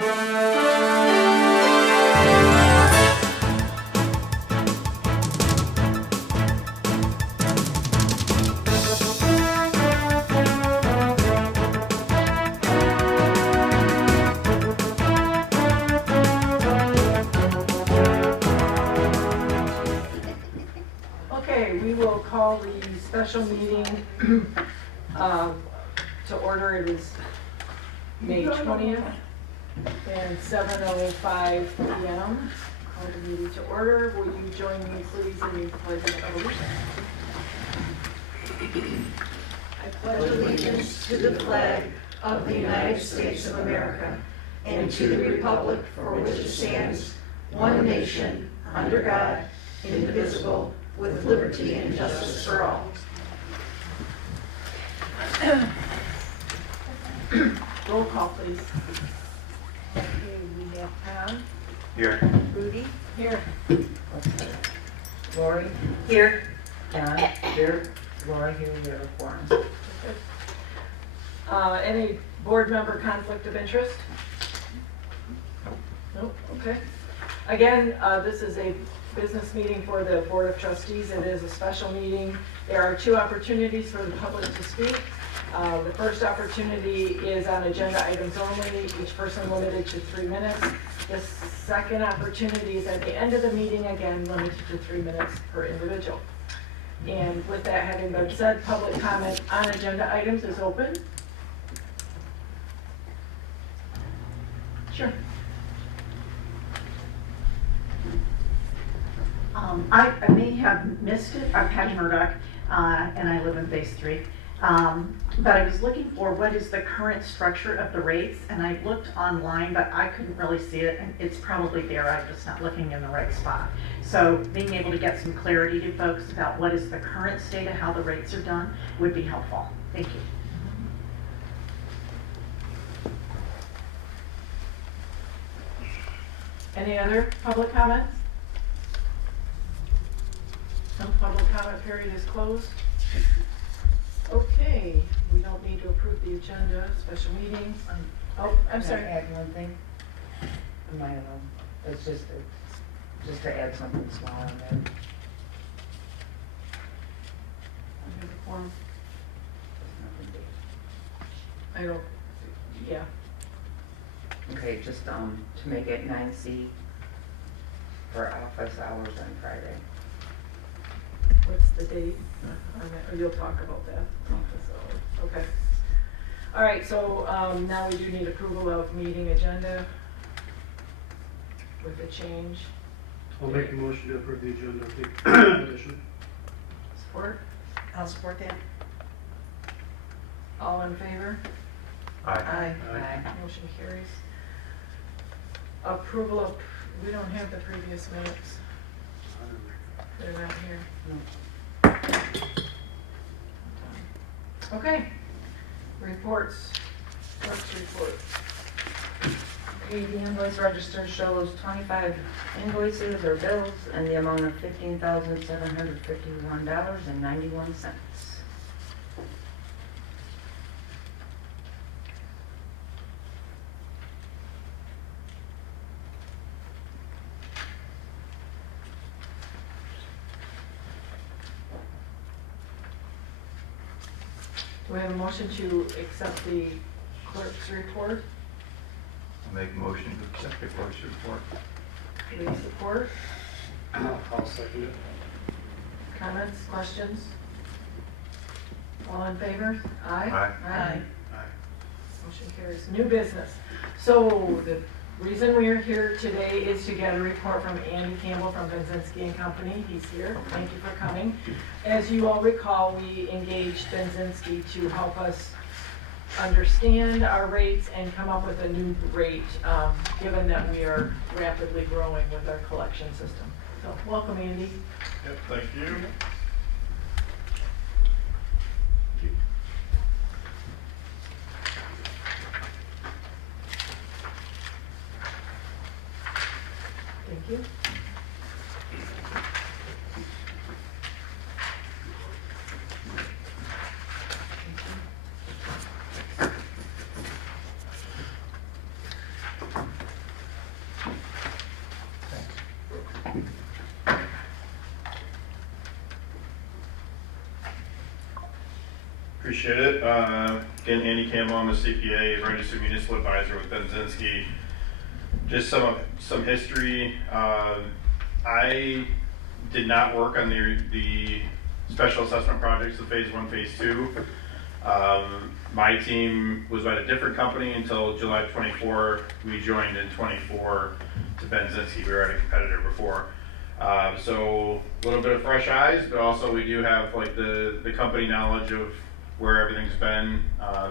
Okay, we will call the special meeting to order. It is May 20th and 7:05 p.m. Call the meeting to order. Will you join me please in the pledge of allegiance? I pledge allegiance to the flag of the United States of America and to the republic for which it stands, one nation, under God, indivisible, with liberty and justice for all. Roll call, please. Okay, we have Pam. Here. Rudy? Here. Lori? Here. John? Here. Laura, here, we have a quorum. Any board member conflict of interest? Nope, okay. Again, this is a business meeting for the Board of Trustees. It is a special meeting. There are two opportunities for the public to speak. The first opportunity is on agenda items only, each person limited to 3 minutes. The second opportunity is at the end of the meeting, again, limited to 3 minutes per individual. And with that having been said, public comment on agenda items is open. Sure. I may have missed it. I'm Patty Murdoch, and I live in Phase 3. But I was looking for what is the current structure of the rates, and I looked online, but I couldn't really see it, and it's probably there. I'm just not looking in the right spot. So being able to get some clarity to folks about what is the current state of how the rates are done would be helpful. Thank you. Any other public comments? No, public comment period is closed. Okay, we don't need to approve the agenda, special meeting. Oh, I'm sorry. Can I add one thing? Am I alone? It's just to add something small on there. Under the form, It's nothing big. I don't, yeah, Okay, just to make it 9C for office hours on Friday. what's the date on that, or you'll talk about that? So, okay. All right, so now we do need approval of meeting agenda with a change. I'll make a motion to approve the agenda addition. Support? I'll support that. All in favor? Aye. Aye. Motion carries. Approval of, we don't have the previous minutes. They're not here. Okay. Reports. Clerk's report. Okay, the invoice register shows 25 invoices or bills in the amount of $15,751.91. Do we have a motion to accept the clerk's report? I'll make a motion to accept the clerk's report. Please support. I'll second it. Comments, questions? All in favor? Aye? Aye. Aye. Aye. Motion carries. New business. So the reason we are here today is to get a report from Andy Campbell from Benzinski and Company. He's here. Thank you for coming. As you all recall, we engaged Benzinski to help us understand our rates and come up with a new rate, given that we are rapidly growing with our collection system. So welcome, Andy. Yep, thank you. Thank you. Appreciate it. Again, Andy Campbell, I'm a CPA, registered municipal advisor with Benzinski. Just some history. I did not work on the special assessment projects, the phase 1, phase 2. My team was at a different company until July 24. We joined in 24 to Benzinski. We were at a competitor before. So a little bit of fresh eyes, but also we do have like the company knowledge of where everything's been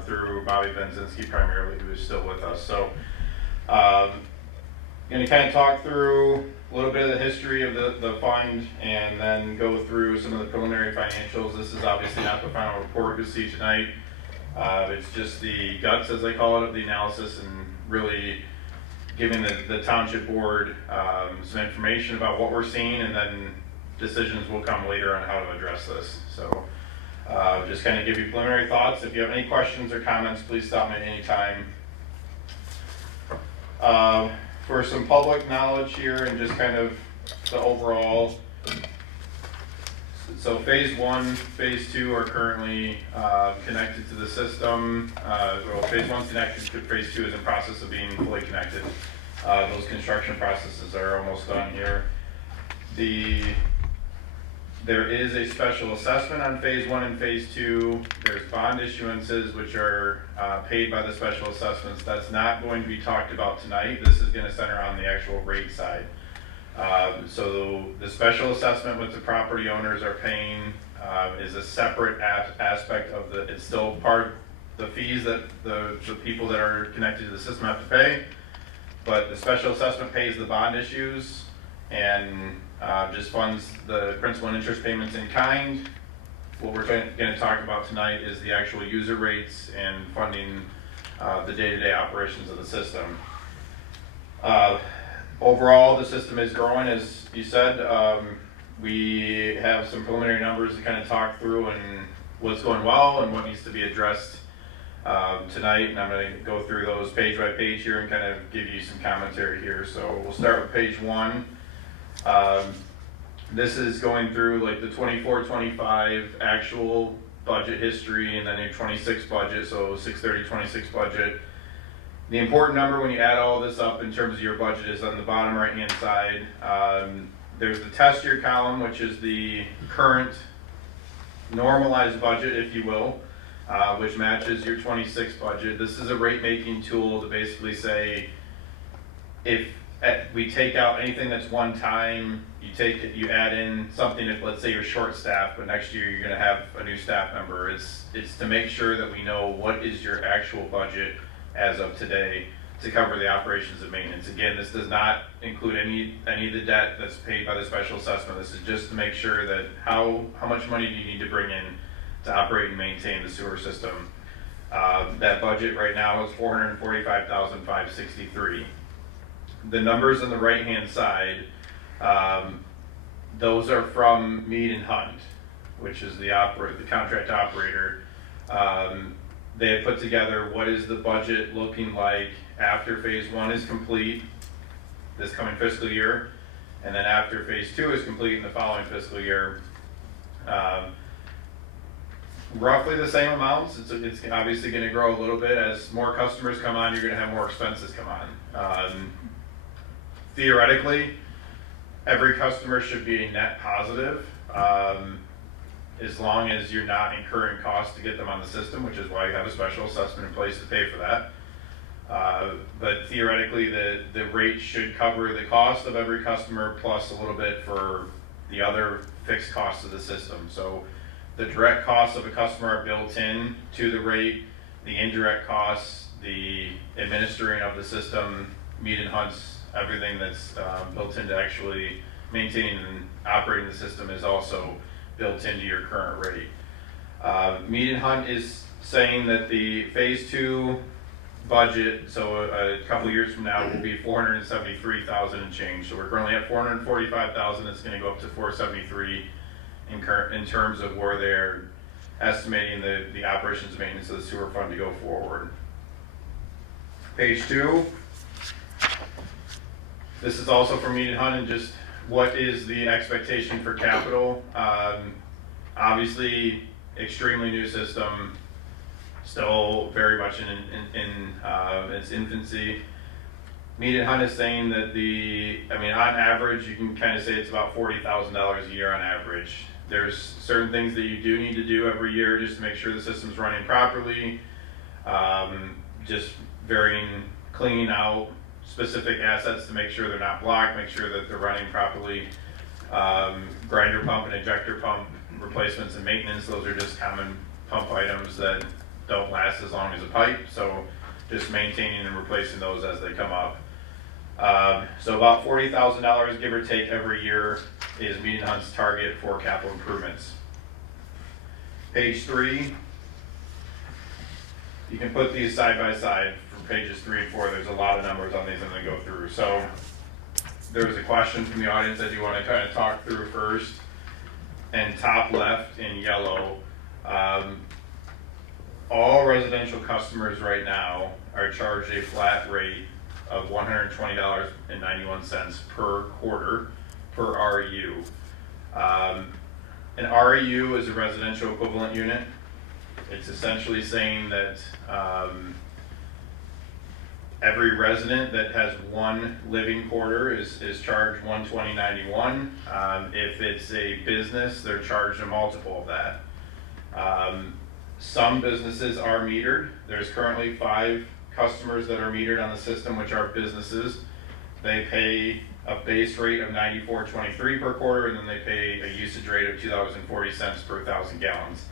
through Bobby Benzinski primarily, who is still with us. So going to kind of talk through a little bit of the history of the fund and then go through some of the preliminary financials. This is obviously not the final report you'll see tonight. It's just the guts, as I call it, of the analysis and really giving the township board some information about what we're seeing, and then decisions will come later on how to address this. So just kind of give you preliminary thoughts. If you have any questions or comments, please stop me at any time. For some public knowledge here and just kind of the overall, so phase 1, phase 2 are currently connected to the system. Well, phase 1's connected, phase 2 is in process of being fully connected. Those construction processes are almost done here. There is a special assessment on phase 1 and phase 2. There's bond issuances which are paid by the special assessments. That's not going to be talked about tonight. This is going to center on the actual rate side. So the special assessment which the property owners are paying is a separate aspect of it's still part of the fees that the people that are connected to the system have to pay. But the special assessment pays the bond issues and just funds the principal and interest payments in kind. What we're going to talk about tonight is the actual user rates and funding the day-to-day operations of the system. Overall, the system is growing, as you said. We have some preliminary numbers to kind of talk through and what's going well and what needs to be addressed tonight, and I'm going to go through those page by page here and kind of give you some commentary here. So we'll start with page 1. This is going through like the 24-25 actual budget history and then a 26 budget, so 6/30/26 budget. The important number when you add all this up in terms of your budget is on the bottom right hand side. There's the test year column, which is the current normalized budget, if you will, which matches your 26 budget. This is a rate making tool to basically say if we take out anything that's one time, you add in something. If let's say you're short staffed, but next year you're going to have a new staff member. It's to make sure that we know what is your actual budget as of today to cover the operations and maintenance. Again, this does not include any of the debt that's paid by the special assessment. This is just to make sure that how much money do you need to bring in to operate and maintain the sewer system. That budget right now is $445,563. The numbers on the right hand side, those are from Mead and Hunt, which is the contract operator. They have put together what is the budget looking like after phase 1 is complete this coming fiscal year, and then after phase 2 is complete in the following fiscal year. Roughly the same amounts. It's obviously going to grow a little bit as more customers come on. You're going to have more expenses come on. Theoretically, every customer should be a net positive, as long as you're not incurring costs to get them on the system, which is why you have a special assessment in place to pay for that. But theoretically, the rate should cover the cost of every customer plus a little bit for the other fixed costs of the system. So the direct costs of a customer are built in to the rate. The indirect costs, the administering of the system, Mead and Hunt's, everything that's built into actually maintaining and operating the system is also built into your current rate. Mead and Hunt is saying that the phase 2 budget, so a couple years from now, will be $473,000 and change. So we're currently at $445,000. It's going to go up to $473 in terms of where they're estimating the operations and maintenance of the sewer fund to go forward. Page 2. This is also from Mead and Hunt, and just what is the expectation for capital. Obviously, extremely new system. still very much in its infancy. Mead and Hunt is saying that on average, you can kind of say it's about $40,000 a year on average. There's certain things that you do need to do every year just to make sure the system's running properly. Just cleaning out specific assets to make sure they're not blocked, make sure that they're running properly. Grinder pump and injector pump replacements and maintenance, those are just common pump items that don't last as long as a pipe, so just maintaining and replacing those as they come up. So about $40,000, give or take, every year is Mead and Hunt's target for capital improvements. Page 3, you can put these side by side for pages 3 and 4. There's a lot of numbers on these I'm going to go through. So there was a question from the audience that you want to kind of talk through first. And top left in yellow, all residential customers right now are charged a flat rate of $120.91 per quarter per REU. An REU is a residential equivalent unit. It's essentially saying that every resident that has one living quarter is charged $120.91. If it's a business, they're charged a multiple of that. Some businesses are metered. There's currently 5 customers that are metered on the system, which are businesses. They pay a base rate of $94.23 per quarter, and then they pay a usage rate of $2.40 per 1,000 gallons.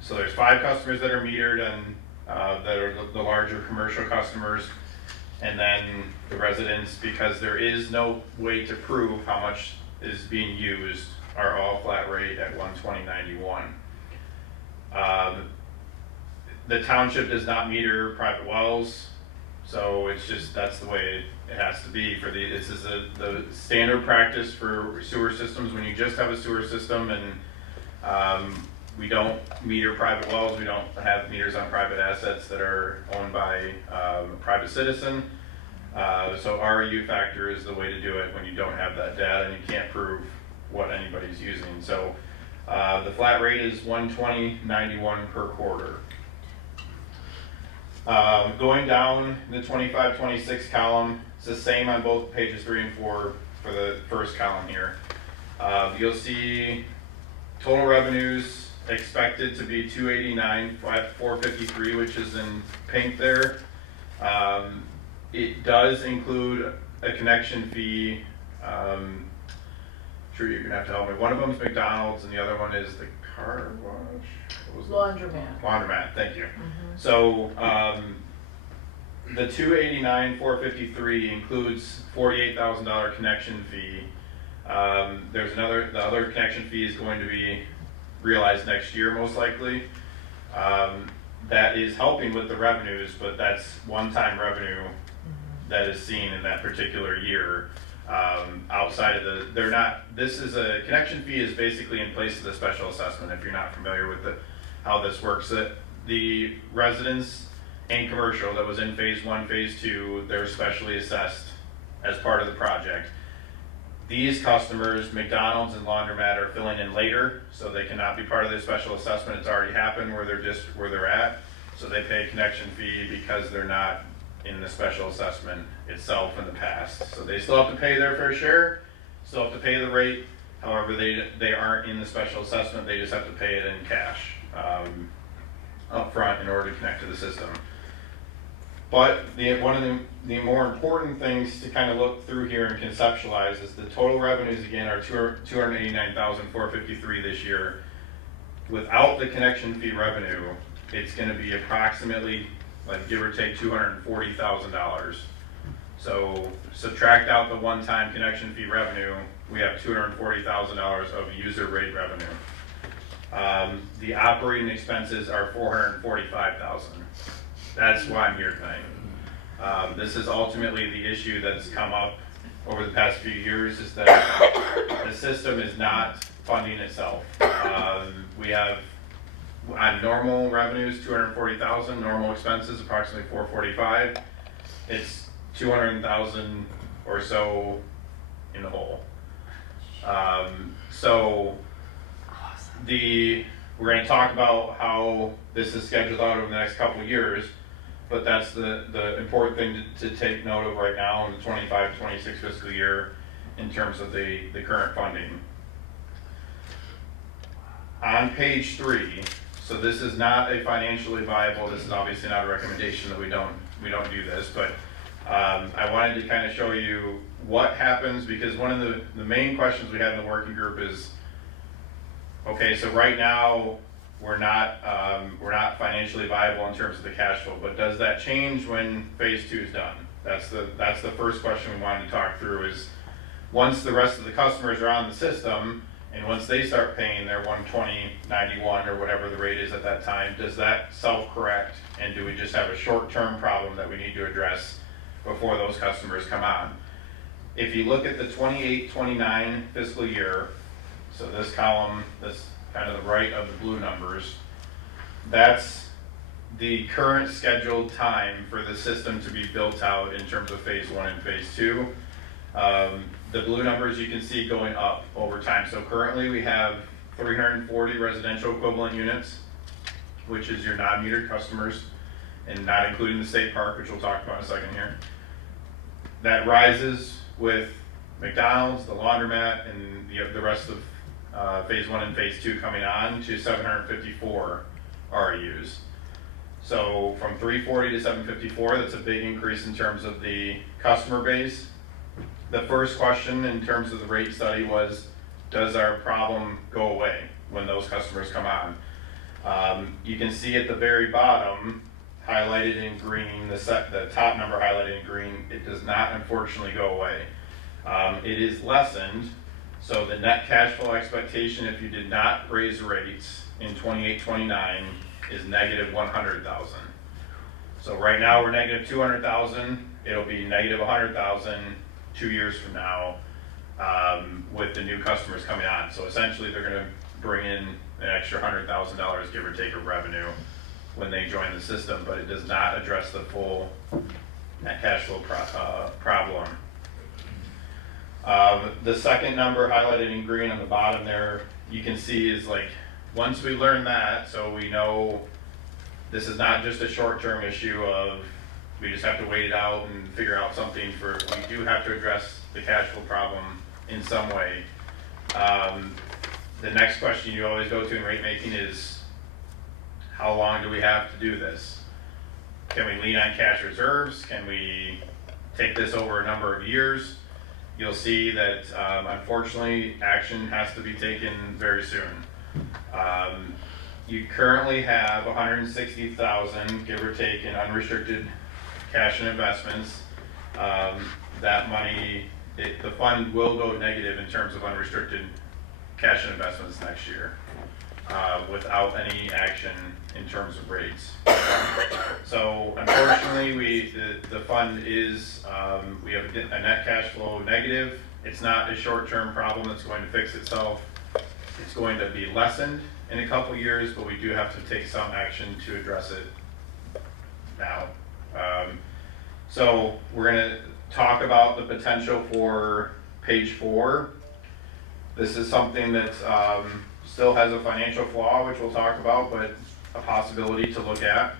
So there's 5 customers that are metered, and that are the larger commercial customers, and then the residents, because there is no way to prove how much is being used, are all flat rate at $120.91. The township does not meter private wells, so it's just, that's the way it has to be. This is the standard practice for sewer systems. When you just have a sewer system and we don't meter private wells, we don't have meters on private assets that are owned by a private citizen. So REU factor is the way to do it when you don't have that data and you can't prove what anybody's using. So the flat rate is $120.91 per quarter. Going down the 25-26 column, it's the same on both pages 3 and 4 for the first column here. You'll see total revenues expected to be $289,453, which is in pink there. It does include a connection fee. Sure, you're gonna have to help me. One of them is McDonald's and the other one is the car wash. What was Laundromat. Laundromat, thank you. So the $289,453 includes $48,000 connection fee. The other connection fee is going to be realized next year, most likely. That is helping with the revenues, but that's one-time revenue that is seen in that particular year. Outside of a connection fee is basically in place of the special assessment. If you're not familiar with how this works, the residents and commercial that was in phase 1, phase 2, they're specially assessed as part of the project. These customers, McDonald's and Laundromat, are filling in later, so they cannot be part of the special assessment. It's already happened where they're at, so they pay a connection fee because they're not in the special assessment itself in the past. So they still have to pay their fair share, still have to pay the rate. However, they aren't in the special assessment. They just have to pay it in cash up front in order to connect to the system. But one of the more important things to kind of look through here and conceptualize is the total revenues again are $289,453 this year. Without the connection fee revenue, it's going to be approximately, like, give or take $240,000. So subtract out the one-time connection fee revenue, we have $240,000 of user rate revenue. The operating expenses are $445,000. That's why I'm here tonight. This is ultimately the issue that's come up over the past few years, is that the system is not funding itself. We have, on normal revenues, $240,000, normal expenses approximately $445,000. It's $200,000 or so in the hole. So the We're gonna talk about how this is scheduled out over the next couple of years, but that's the important thing to take note of right now in the 25-26 fiscal year in terms of the current funding. On page 3, so this is not a financially viable, this is obviously not a recommendation that we don't do this, but I wanted to kind of show you what happens, because one of the main questions we had in the working group is, okay, so right now we're not financially viable in terms of the cash flow, but does that change when phase 2 is done? That's the first question we wanted to talk through, is once the rest of the customers are on the system, and once they start paying their 120.91 or whatever the rate is at that time, does that self-correct, and do we just have a short-term problem that we need to address before those customers come on? If you look at the 28-29 fiscal year, so this column, this kind of the right of the blue numbers, that's the current scheduled time for the system to be built out in terms of phase 1 and phase 2. The blue numbers you can see going up over time. So currently we have 340 residential equivalent units, which is your non-metered customers, and not including the state park, which we'll talk about in a second here. That rises with McDonald's, the laundromat, and the rest of phase 1 and phase 2 coming on to 754 REUs. So from 340 to 754, that's a big increase in terms of the customer base. The first question in terms of the rate study was, does our problem go away when those customers come on? You can see at the very bottom, highlighted in green, the top number highlighted in green, it does not unfortunately go away. It is lessened, so the net cash flow expectation if you did not raise rates in 28-29 is negative 100,000. So right now we're negative 200,000, it'll be negative 100,000 2 years from now with the new customers coming on. So essentially they're gonna bring in an extra $100,000 give or take of revenue when they join the system, but it does not address the full net cash flow problem. The second number highlighted in green on the bottom there, you can see is like, once we learn that, so we know this is not just a short-term issue of we just have to wait it out and figure out something we do have to address the cash flow problem in some way. The next question you always go to in rate making is, how long do we have to do this? Can we lean on cash reserves? Can we take this over a number of years? You'll see that unfortunately action has to be taken very soon. You currently have 160,000, give or take, in unrestricted cash and investments. That money, the fund will go negative in terms of unrestricted cash and investments next year without any action in terms of rates. So unfortunately, the fund is, we have a net cash flow negative. It's not a short-term problem that's going to fix itself. It's going to be lessened in a couple years, but we do have to take some action to address it now. So we're going to talk about the potential for page 4. This is something that still has a financial flaw, which we'll talk about, but a possibility to look at.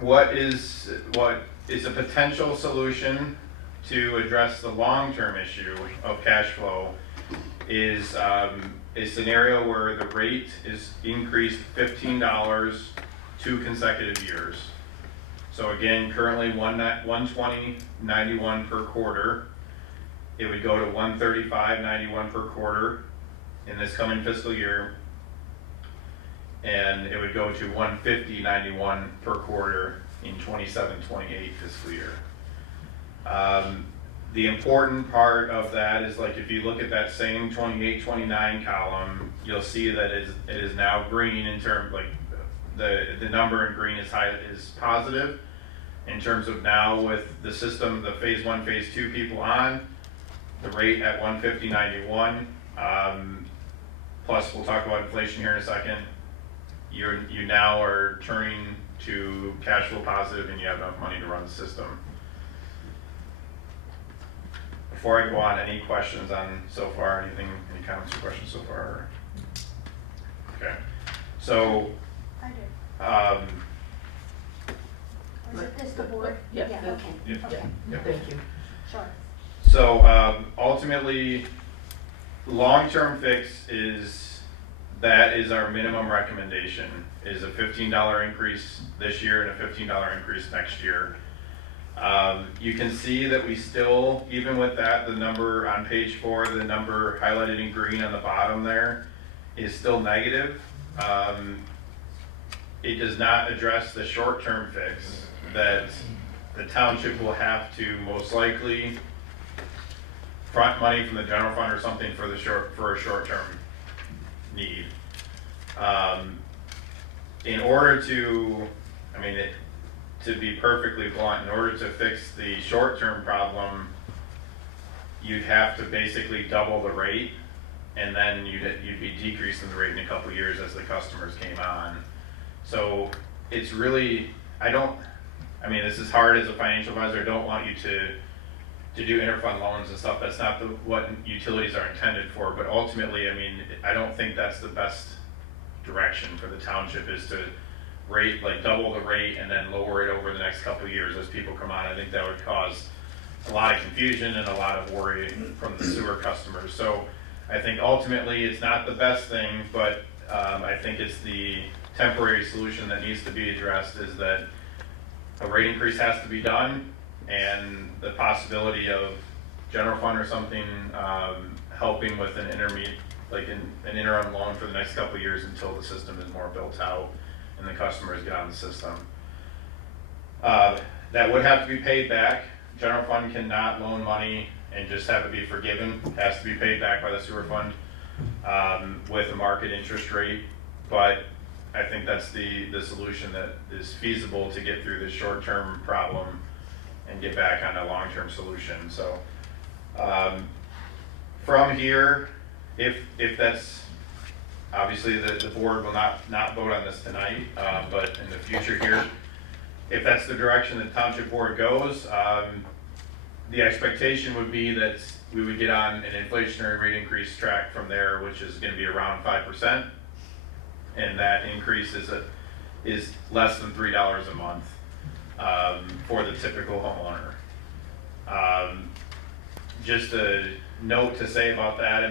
What is a potential solution to address the long-term issue of cash flow is a scenario where the rate is increased $15 2 consecutive years. So again, currently 120.91 per quarter. It would go to 135.91 per quarter in this coming fiscal year, and it would go to 150.91 per quarter in 27-28 fiscal year. The important part of that is, like, if you look at that same 28-29 column, you'll see that it is now green in terms, like, the number in green is positive in terms of now with the system, the phase 1, phase 2 people on, the rate at 150.91. Plus, we'll talk about inflation here in a second. You now are turning to cash flow positive, and you have enough money to run the system. Before I go on, any questions on so far? Any comments or questions so far? Okay, so, I do. Or is it this the board? Yeah, Yeah, the- okay, yeah, okay, yeah. Thank you. sure. So ultimately, long-term fix that is our minimum recommendation, is a $15 increase this year and a $15 increase next year. You can see that we still, even with that, the number on page 4, the number highlighted in green on the bottom there is still negative. It does not address the short-term fix that the township will have to most likely front money from the general fund or something for a short-term need. In order to, to be perfectly blunt, in order to fix the short-term problem, you'd have to basically double the rate, and then you'd be decreasing the rate in a couple of years as the customers came on. So it's really, this is hard as a financial advisor. I don't want you to do interfund loans and stuff. That's not what utilities are intended for. But ultimately, I don't think that's the best direction for the township, is to double the rate and then lower it over the next couple of years as people come on. I think that would cause a lot of confusion and a lot of worry from the sewer customers. So I think ultimately it's not the best thing, but I think it's the temporary solution that needs to be addressed, is that a rate increase has to be done, and the possibility of general fund or something helping with an an interim loan for the next couple of years until the system is more built out and the customers get on the system. That would have to be paid back. General fund cannot loan money and just have it be forgiven. It has to be paid back by the sewer fund with a market interest rate. But I think that's the solution that is feasible to get through this short-term problem and get back on a long-term solution. So from here, if that's, obviously the board will not vote on this tonight, but in the future here, if that's the direction the township board goes, the expectation would be that we would get on an inflationary rate increase track from there, which is going to be around 5%, and that increase is less than $3 a month for the typical homeowner. Just a note to say about that,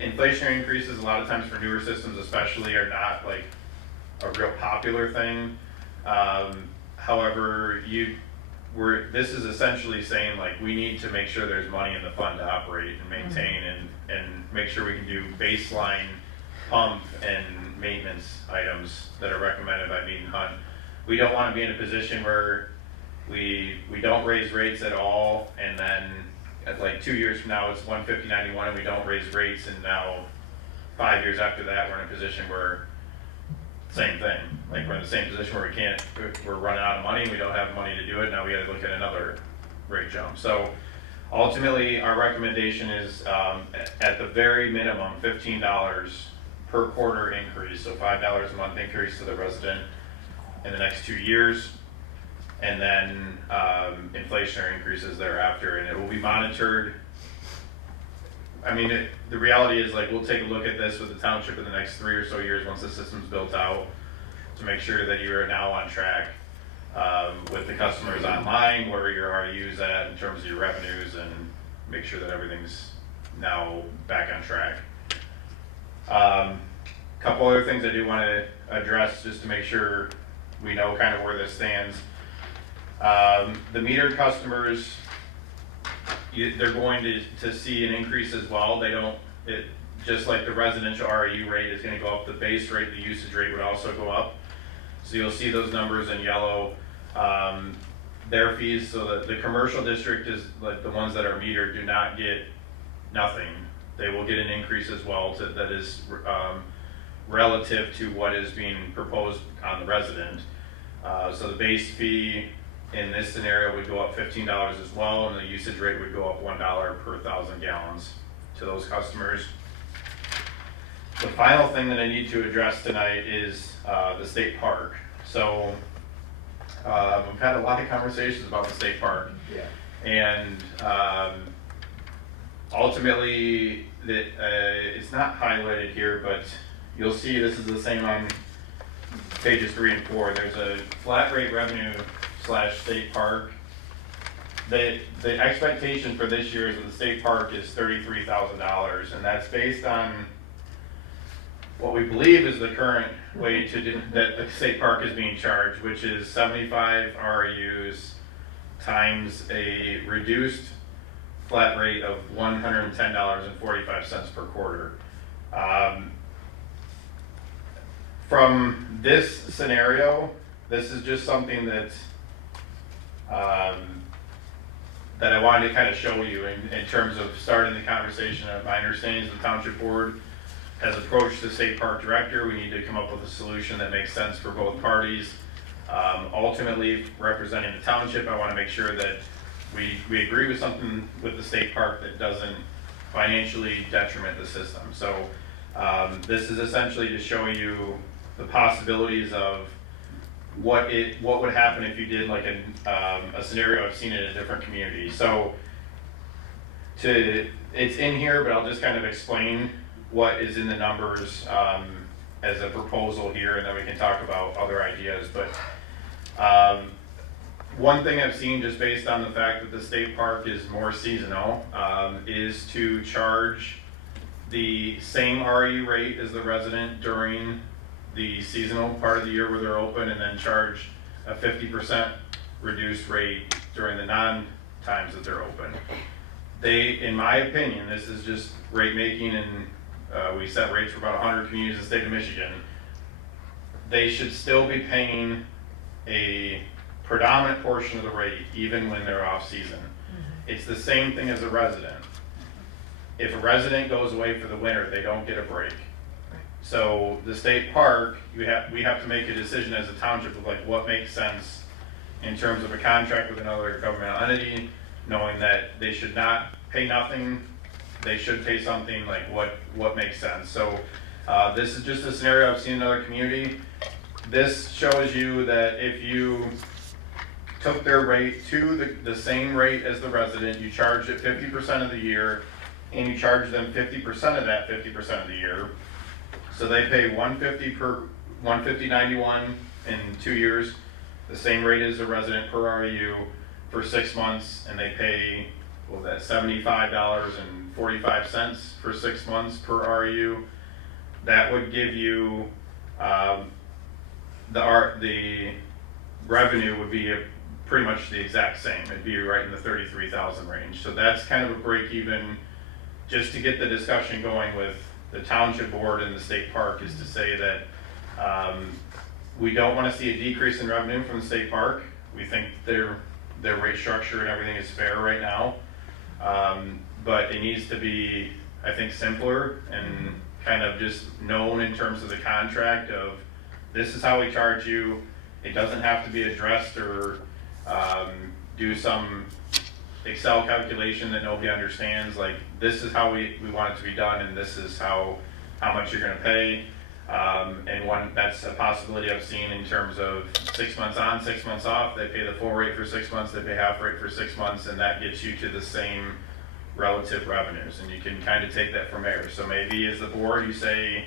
inflationary increases a lot of times for newer systems especially are not like a real popular thing. However, this is essentially saying, like, we need to make sure there's money in the fund to operate and maintain and make sure we can do baseline pump and maintenance items that are recommended by Mead and Hunt. We don't want to be in a position where we don't raise rates at all, and then at 2 years from now it's 150.91 and we don't raise rates, and now 5 years after that we're in a position where same thing. Like, we're in the same position where we're running out of money and we don't have money to do it. Now we got to look at another rate jump. So ultimately our recommendation is at the very minimum $15 per quarter increase, so $5 a month increase to the resident in the next 2 years, and then inflationary increases thereafter, and it will be monitored. The reality is, we'll take a look at this with the township in the next 3 or so years once the system's built out, to make sure that you are now on track with the customers online, where your RU's at in terms of your revenues, and make sure that everything's now back on track. Couple other things I do want to address just to make sure we know kind of where this stands. The metered customers, they're going to see an increase as well. Just like the residential REU rate is going to go up, the base rate, the usage rate would also go up. So you'll see those numbers in yellow. Their fees, so that the commercial district is like the ones that are metered do not get nothing. They will get an increase as well that is relative to what is being proposed on the resident. So the base fee in this scenario would go up $15 as well, and the usage rate would go up $1 per 1,000 gallons to those customers. The final thing that I need to address tonight is the state park. So we've had a lot of conversations about the state park. Yeah. And ultimately, that, it's not highlighted here, but you'll see this is the same on pages 3 and 4. There's a flat rate revenue / state park. The expectation for this year is that the state park is $33,000, and that's based on what we believe is the current way that the state park is being charged, which is 75 RUs times a reduced flat rate of $110.45 per quarter. From this scenario, this is just something that that I wanted to kind of show you in terms of starting the conversation. My understanding is the township board has approached the state park director. We need to come up with a solution that makes sense for both parties. Ultimately, representing the township, I want to make sure that we agree with something with the state park that doesn't financially detriment the system. So this is essentially to show you the possibilities of what would happen if you did like a scenario I've seen in a different community. So it's in here, but I'll just kind of explain what is in the numbers as a proposal here, and then we can talk about other ideas. But one thing I've seen, just based on the fact that the state park is more seasonal, is to charge the same RU rate as the resident during the seasonal part of the year where they're open, and then charge a 50% reduced rate during the non-times that they're open. In my opinion, this is just rate making, and we set rates for about 100 communities in the state of Michigan. They should still be paying a predominant portion of the rate even when they're off season. It's the same thing as a resident. If a resident goes away for the winter, they don't get a break. So the state park, we have to make a decision as a township of like what makes sense in terms of a contract with another governmental entity, knowing that they should not pay nothing, they should pay something, like what makes sense. So this is just a scenario I've seen in another community. This shows you that if you took their rate to the same rate as the resident, you charged it 50% of the year, and you charge them 50% of that 50% of the year. So they pay $150.91 in 2 years, the same rate as a resident per RU for 6 months, and they pay $75.45 for 6 months per RU. That would give you the revenue would be pretty much the exact same. It'd be right in the 33,000 range. So that's kind of a break even, just to get the discussion going with the township board and the state park, is to say that we don't want to see a decrease in revenue from the state park. We think their rate structure and everything is fair right now. But it needs to be, I think, simpler and kind of just known in terms of the contract of this is how we charge you. It doesn't have to be addressed or do some Excel calculation that nobody understands. Like, this is how we want it to be done, and this is how much you're going to pay. And that's a possibility I've seen in terms of 6 months on, 6 months off. They pay the full rate for 6 months, they pay half rate for 6 months, and that gets you to the same relative revenues. And you can kind of take that from there. So maybe as the board, you say,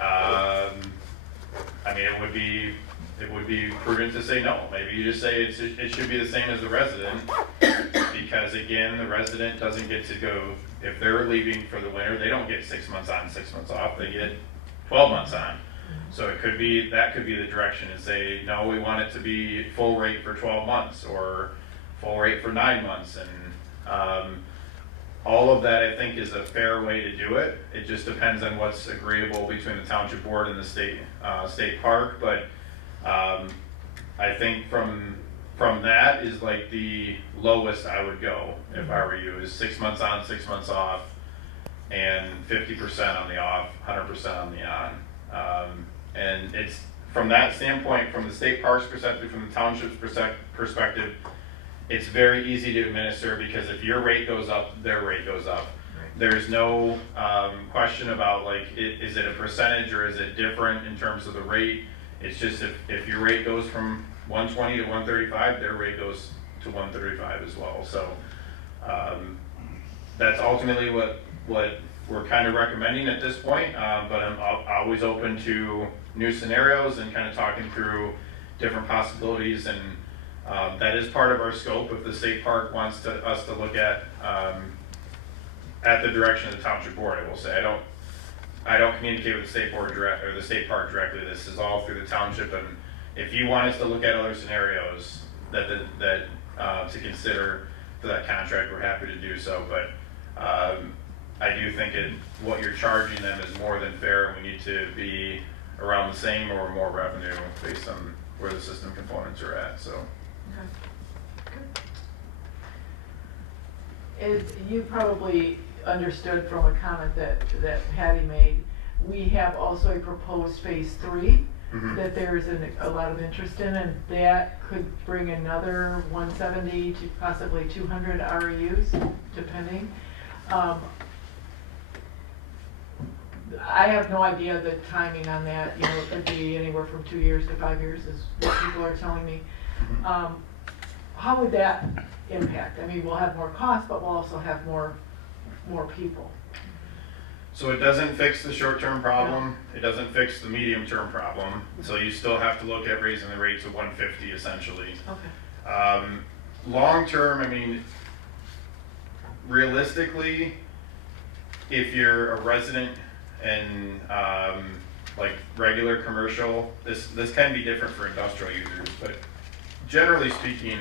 I mean, it would be prudent to say no. Maybe you just say it should be the same as the resident, because again, the resident doesn't get to go, if they're leaving for the winter, they don't get 6 months on, 6 months off, they get 12 months on. So that could be the direction, and say, no, we want it to be full rate for 12 months or full rate for 9 months. And all of that, I think, is a fair way to do it. It just depends on what's agreeable between the township board and the state park. But I think from that is like the lowest I would go if I were you, is 6 months on, 6 months off, and 50% on the off, 100% on the on. And it's from that standpoint, from the state park's perspective, from the township's perspective, it's very easy to administer, because if your rate goes up, their rate goes up. There's no question about like, is it a percentage or is it different in terms of the rate? It's just if your rate goes from 120 to 135, their rate goes to 135 as well. So that's ultimately what what we're kind of recommending at this point, but I'm always open to new scenarios and kind of talking through different possibilities, and that is part of our scope. If the state park wants us to look at the direction of the township board, I will say, I don't communicate with the state board direct, or the state park directly. This is all through the township, and if you want us to look at other scenarios that to consider for that contract, we're happy to do so. But I do think what you're charging them is more than fair, and we need to be around the same or more revenue based on where the system components are at. So. You probably understood from a comment that Patty made, we have also a proposed phase 3 that there's a lot of interest in, and that could bring another 170 to possibly 200 REUs, depending. I have no idea the timing on that. You know, it could be anywhere from 2 years to 5 years, is what people are telling me. How would that impact? I mean, we'll have more cost, but we'll also have more people. So it doesn't fix the short-term problem. It doesn't fix the medium-term problem. So you still have to look at raising the rate to 150 essentially. Okay. Long-term, I mean, realistically, if you're a resident and like regular commercial, this can be different for industrial users, but generally speaking,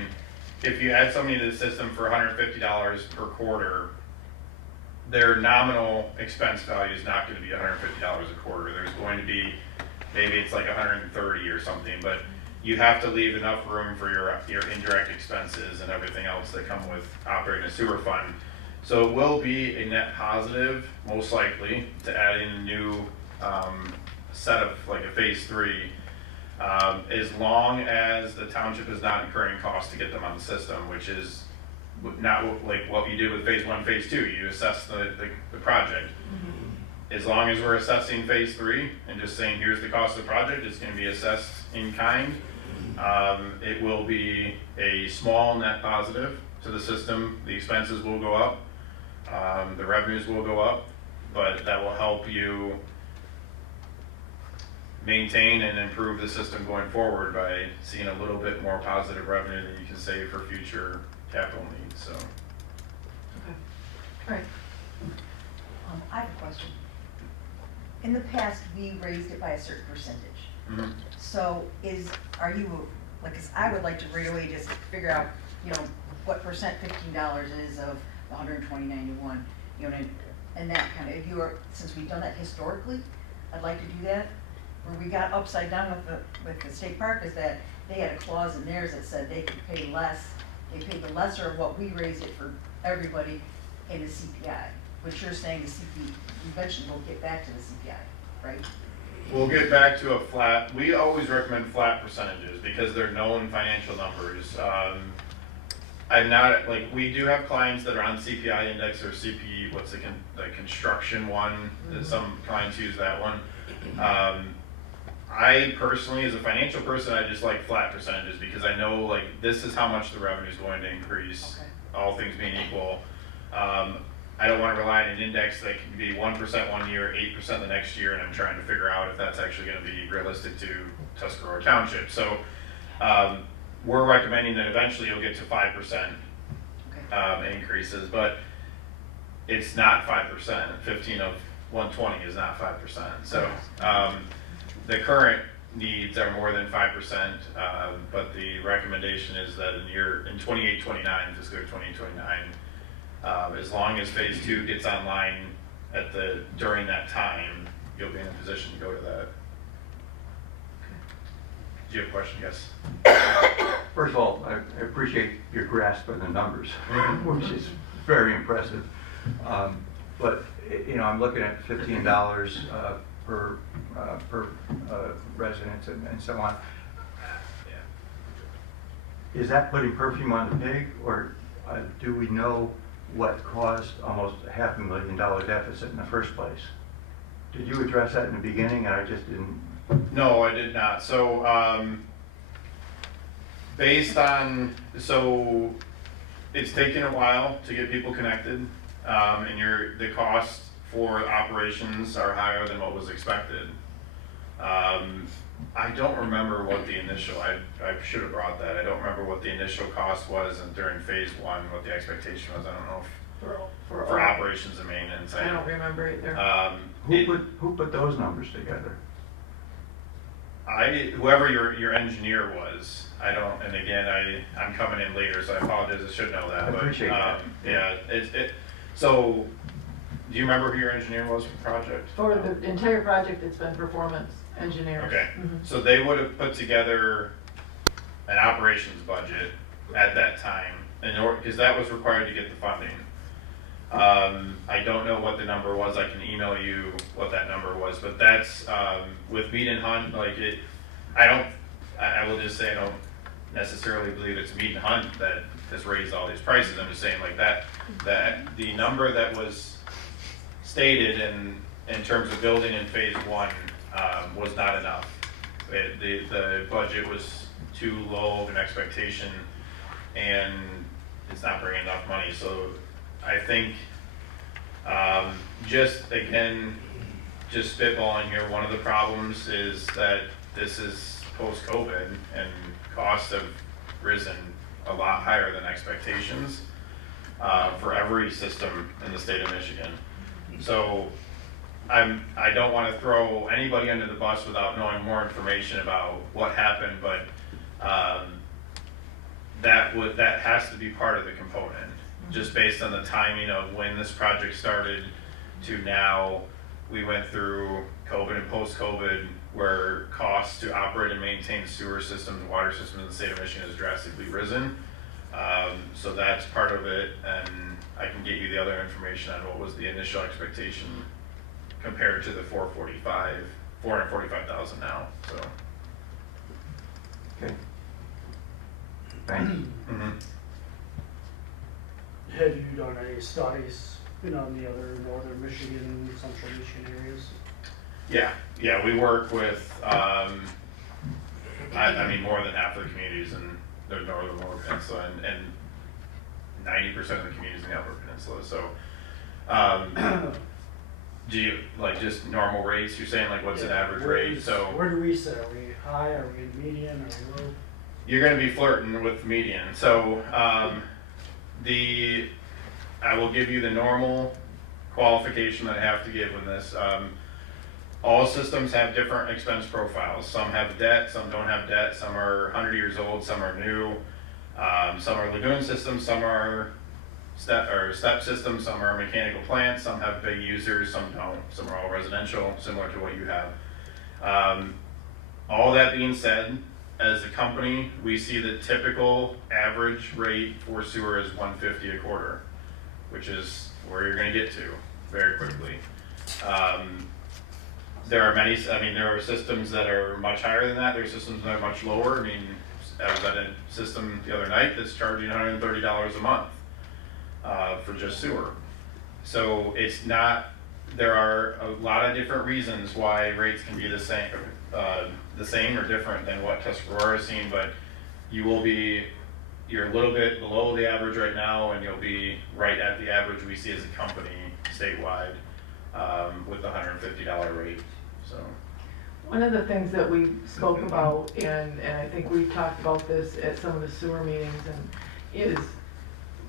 if you add somebody to the system for $150 per quarter, their nominal expense value is not going to be $150 a quarter. There's going to be, maybe it's like 130 or something, but you have to leave enough room for your indirect expenses and everything else that come with operating a sewer fund. So it will be a net positive, most likely, to add in a new set of like a phase 3, as long as the township is not incurring costs to get them on the system, which is not like what you did with phase 1, phase 2. You assess the project. As long as we're assessing phase 3 and just saying here's the cost of the project, it's going to be assessed in kind. It will be a small net positive to the system. The expenses will go up, the revenues will go up, but that will help you maintain and improve the system going forward by seeing a little bit more positive revenue that you can save for future capital needs. So. Okay. All right. I have a question. In the past, we raised it by a certain percentage. So are you, like, 'cause I would like to right away just figure out, you know, what percent $15 is of the 120.91, you know, and that kind of, if you are, since we've done that historically, I'd like to do that. Where we got upside down with the state park is that they had a clause in theirs that said they could pay less. They paid the lesser of what we raised it for everybody in the CPI, which you're saying the eventually we'll get back to the CPI, right? We'll get back to a flat. We always recommend flat percentages because they're known financial numbers. I'm not, like, we do have clients that are on CPI index or CP, what's the construction one, that some clients use that one. I personally, as a financial person, I just like flat percentages because I know, like, this is how much the revenue is going to increase, all things being equal. I don't want to rely on an index that can be 1% one year, 8% the next year, and I'm trying to figure out if that's actually going to be realistic to Tuscarora Township. So we're recommending that eventually you'll get to 5% increases, but it's not 5%. 15 of 120 is not 5%. So the current needs are more than 5%, but the recommendation is that in 28-29, fiscal year 2029, as long as phase 2 gets online during that time, you'll be in a position to go to that. Do you have a question? Yes. First of all, I appreciate your grasp of the numbers, which is very impressive. But, you know, I'm looking at $15 per resident and so on. Is that putting perfume on the pig, or do we know what caused almost a $500,000 deficit in the first place? Did you address that in the beginning, and I just didn't? No, I did not. So so it's taken a while to get people connected. and the cost for operations are higher than what was expected. I don't remember what the initial, I should have brought that, I don't remember what the initial cost was and during phase one, what the expectation was, I don't know if, for operations and maintenance. I don't remember either. Who put those numbers together? Whoever your engineer was, I don't, and again, I'm coming in later, so I apologize, I should know that. I appreciate that. Yeah, so, do you remember who your engineer was for the project? For the entire project, it's been performance engineers. Okay, Mhm. so they would have put together an operations budget at that time, because that was required to get the funding. I don't know what the number was, I can email you what that number was, but that's, with Mead and Hunt, like I will just say I don't necessarily believe it's Mead and Hunt that has raised all these prices, I'm just saying like that the number that was stated in terms of building in phase one, was not enough. The budget was too low of an expectation, and it's not bringing enough money, so I think, just spitballing here, one of the problems is that this is post-COVID and costs have risen a lot higher than expectations, for every system in the state of Michigan. So I don't want to throw anybody under the bus without knowing more information about what happened, but that has to be part of the component, just based on the timing of when this project started to now. We went through COVID and post-COVID, where costs to operate and maintain sewer systems, water systems in the state of Michigan has drastically risen. So that's part of it, and I can get you the other information on what was the initial expectation compared to the 445,000 now, so. Okay. Thanks. Mhm. Have you done any studies, on the other northern Michigan, central Michigan areas? Yeah, we work with, I mean, more than half of the communities in the northern Lower Peninsula, and 90% of the communities in the Upper Peninsula, so, do you, like, just normal rates, you're saying, like, what's an average rate, so. Where do we sit? Are we high, are we in median, are we low? You're gonna be flirting with median, so, I will give you the normal qualification that I have to give in this. All systems have different expense profiles. Some have debt, some don't have debt, some are 100 years old, some are new. Some are lagoon systems, some are step systems, some are mechanical plants, some have big users, some don't. Some are all residential, similar to what you have. All that being said, as a company, we see the typical average rate for sewer is $150 a quarter, which is where you're going to get to very quickly. There are systems that are much higher than that. There are systems that are much lower. I mean, I was at a system the other night that's charging $130 a month for just sewer. So it's not, there are a lot of different reasons why rates can be the same or different than what Tuscarora is seeing, but you're a little bit below the average right now, and you'll be right at the average we see as a company statewide, with the $150 rate, so. One of the things that we spoke about, and I think we've talked about this at some of the sewer meetings, is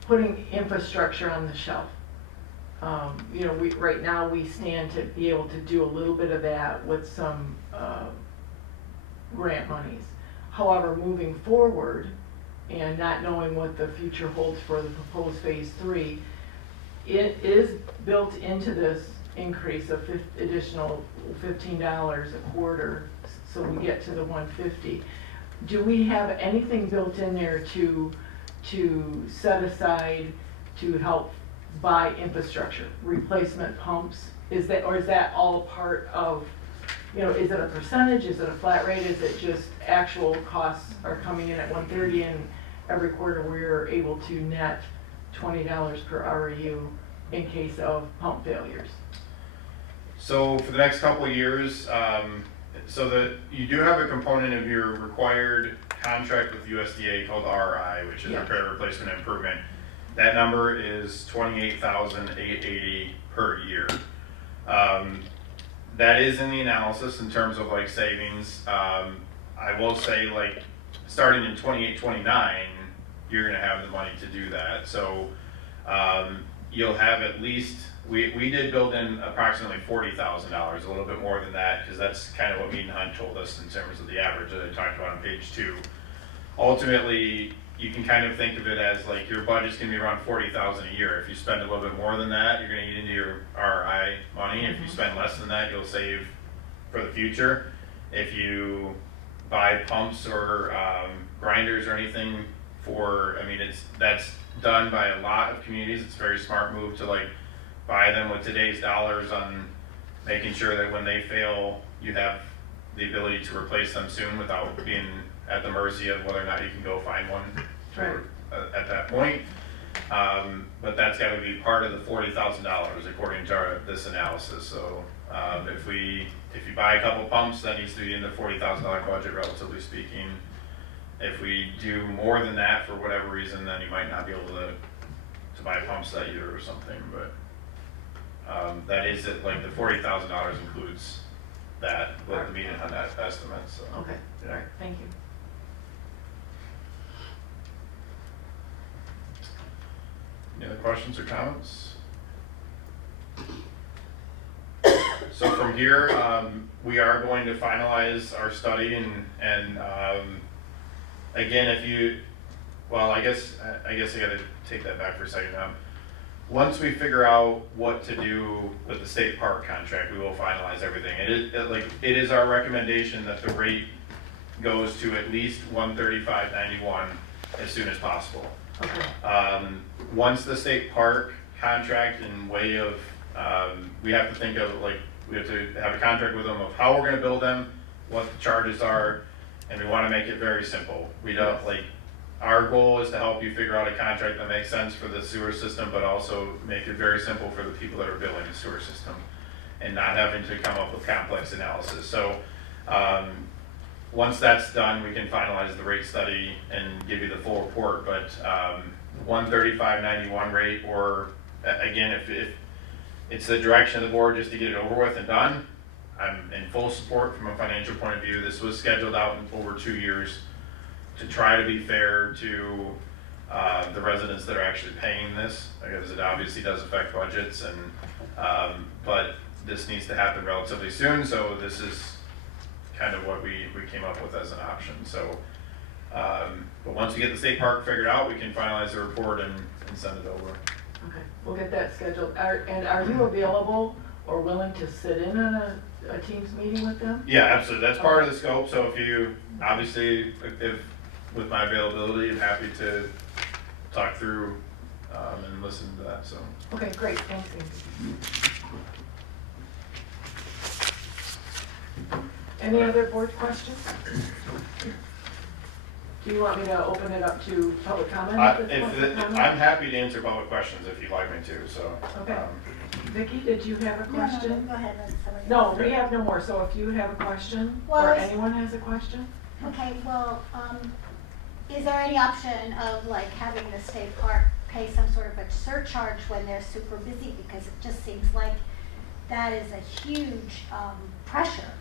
putting infrastructure on the shelf. Right now we stand to be able to do a little bit of that with some grant monies. However, moving forward and not knowing what the future holds for the proposed phase 3, it is built into this increase of additional $15 a quarter, so we get to the 150. Do we have anything built in there to set aside to help buy infrastructure, replacement pumps? Is that all a part of, is it a percentage, is it a flat rate, is it just actual costs are coming in at 130 and every quarter we're able to net $20 per REU in case of pump failures? So for the next couple of years, so that you do have a component of your required contract with USDA called RI, which is Yeah. Repair, Replacement, Improvement. That number is $28,880 per year. That is in the analysis in terms of like savings. I will say, like, starting in 28, 29, you're gonna have the money to do that. So you'll have at least, we did build in approximately $40,000, a little bit more than that, because that's kind of what Mead and Hunt told us in terms of the average that I talked about on page 2. Ultimately, you can kind of think of it as like your budget's gonna be around $40,000 a year. If you spend a little bit more than that, you're gonna eat into your RI money. If you spend less than that, you'll save for the future. If you buy pumps or grinders or anything for, I mean, that's done by a lot of communities. It's a very smart move to like buy them with today's dollars on making sure that when they fail, you have the ability to replace them soon without being at the mercy of whether or not you can go find one at that point. But that's got to be part of the $40,000 according to this analysis. So if you buy a couple pumps, that needs to be in the $40,000 budget, relatively speaking. If we do more than that for whatever reason, then you might not be able to buy pumps that year or something. But that is it. Like the $40,000 includes that with the median on that estimate. So Okay, yeah. all right, thank you. Any other questions or comments? So from here, we are going to finalize our study and again, if you, well, I guess I gotta take that back for a second. Once we figure out what to do with the state park contract, we will finalize everything. It is our recommendation that the rate goes to at least $135.91 as soon as possible. Okay, Once the state park contract in way of, we have to think of like, we have to have a contract with them of how we're gonna build them, what the charges are, and we wanna make it very simple. We don't, like, our goal is to help you figure out a contract that makes sense for the sewer system, but also make it very simple for the people that are building the sewer system and not having to come up with complex analysis. So, once that's done, we can finalize the rate study and give you the full report, but 135.91 rate, or again, if it's the direction of the board just to get it over with and done, I'm in full support from a financial point of view. This was scheduled out in over 2 years to try to be fair to the residents that are actually paying this, because it obviously does affect budgets, and but this needs to happen relatively soon, so this is kind of what we came up with as an option. So, but once we get the state park figured out, we can finalize the report and send it over. okay, we'll get that scheduled. And are you available or willing to sit in on a Teams meeting with them? Yeah, absolutely. That's part of the scope. So if you, obviously, if with my availability, I'm happy to talk through and listen to that. So. Okay, great, thanks, Amy. Any other board questions? Do you want me to open it up to public comment at this point? I'm happy to answer public questions if you'd like me to. So. Okay. Vicki, did you have a question? Go ahead, let somebody. No, we have no more, so if you have a question, Well, or it's- anyone has a question? Okay, well, is there any option of like having the state park pay some sort of a surcharge when they're super busy? Because it just seems like that is a huge pressure,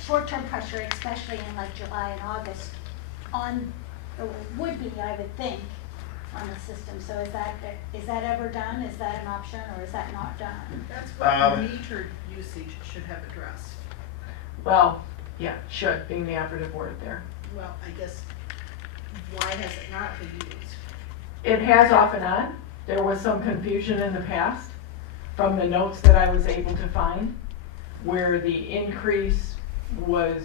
short-term pressure, especially in like July and August, on, or would be, I would think, on the system. So is that ever done? Is that an option, or is that not done? That's what metered usage should have addressed. Well, yeah, should, being the operative word there. Well, I guess, why has it not been used? It has off and on. There was some confusion in the past from the notes that I was able to find, where the increase was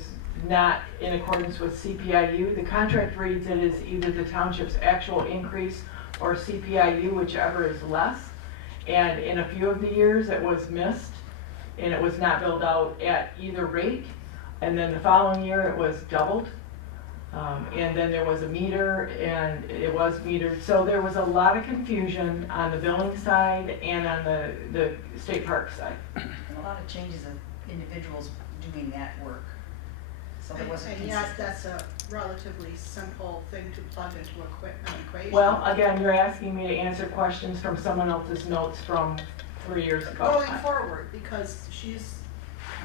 not in accordance with CPIU. The contract reads it as either the township's actual increase or CPIU, whichever is less. And in a few of the years, it was missed, and it was not billed out at either rate. And then the following year, it was doubled. And then there was a meter, and it was metered. So there was a lot of confusion on the billing side and on the state park side. And a lot of changes of individuals doing that work. so there wasn't And yet, consistency. that's a relatively simple thing to plug into an equation. Well, again, you're asking me to answer questions from someone else's notes from 3 years ago. Going forward, because she's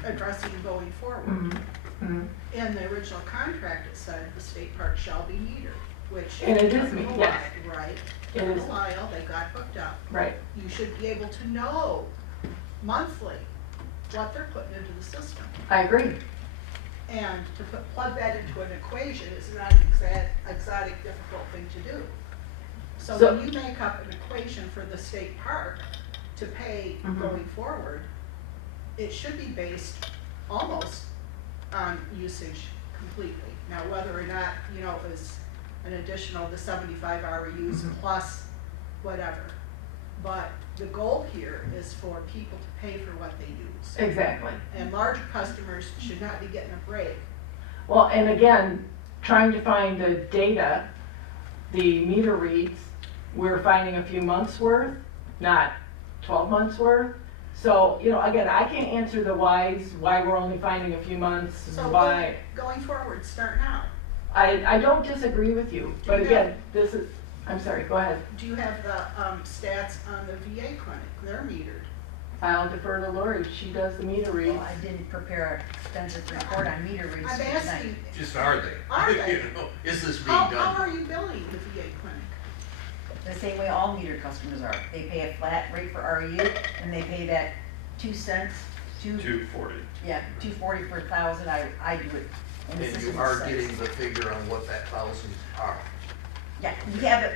addressing going forward. Mhm, mhm. In the original contract, it said the state park shall be metered, which. And it is took them a metered, yes. while, Right. It Took is. a while, they got hooked up. Right, You should be able to know monthly what they're putting into the system. I agree. And to plug that into an equation is not an exotic, difficult thing to do. So So- when you make up an equation for the state park to pay Mhm. going forward, it should be based almost on usage completely. Now, whether or not, you know, it was an additional, the 75 REUs Mhm. plus whatever. But the goal here is for people to pay for what they use. Exactly. And larger customers should not be getting a break. Well, and again, trying to find the data, the meter reads, we're finding a few months worth, not 12 months worth. So, you know, again, I can't answer the whys, why we're only finding a few months, So why. going forward, start now. I don't disagree with you, but again, this is, I'm sorry, go ahead. Do you have the stats on the VA clinic? They're metered. I'll defer to Lori, she does the meter reads. Well, I didn't prepare an extensive report on meter reads I'm for tonight. asking, Just are they? Are they? You know, is this being how done? are you billing the VA clinic? The same way all meter customers are. They pay a flat rate for REU, and they pay that 2 cents, 240. yeah, 240 per thousand. I do it. in the And system you are cents. getting the figure on what that thousands are. Yeah, we have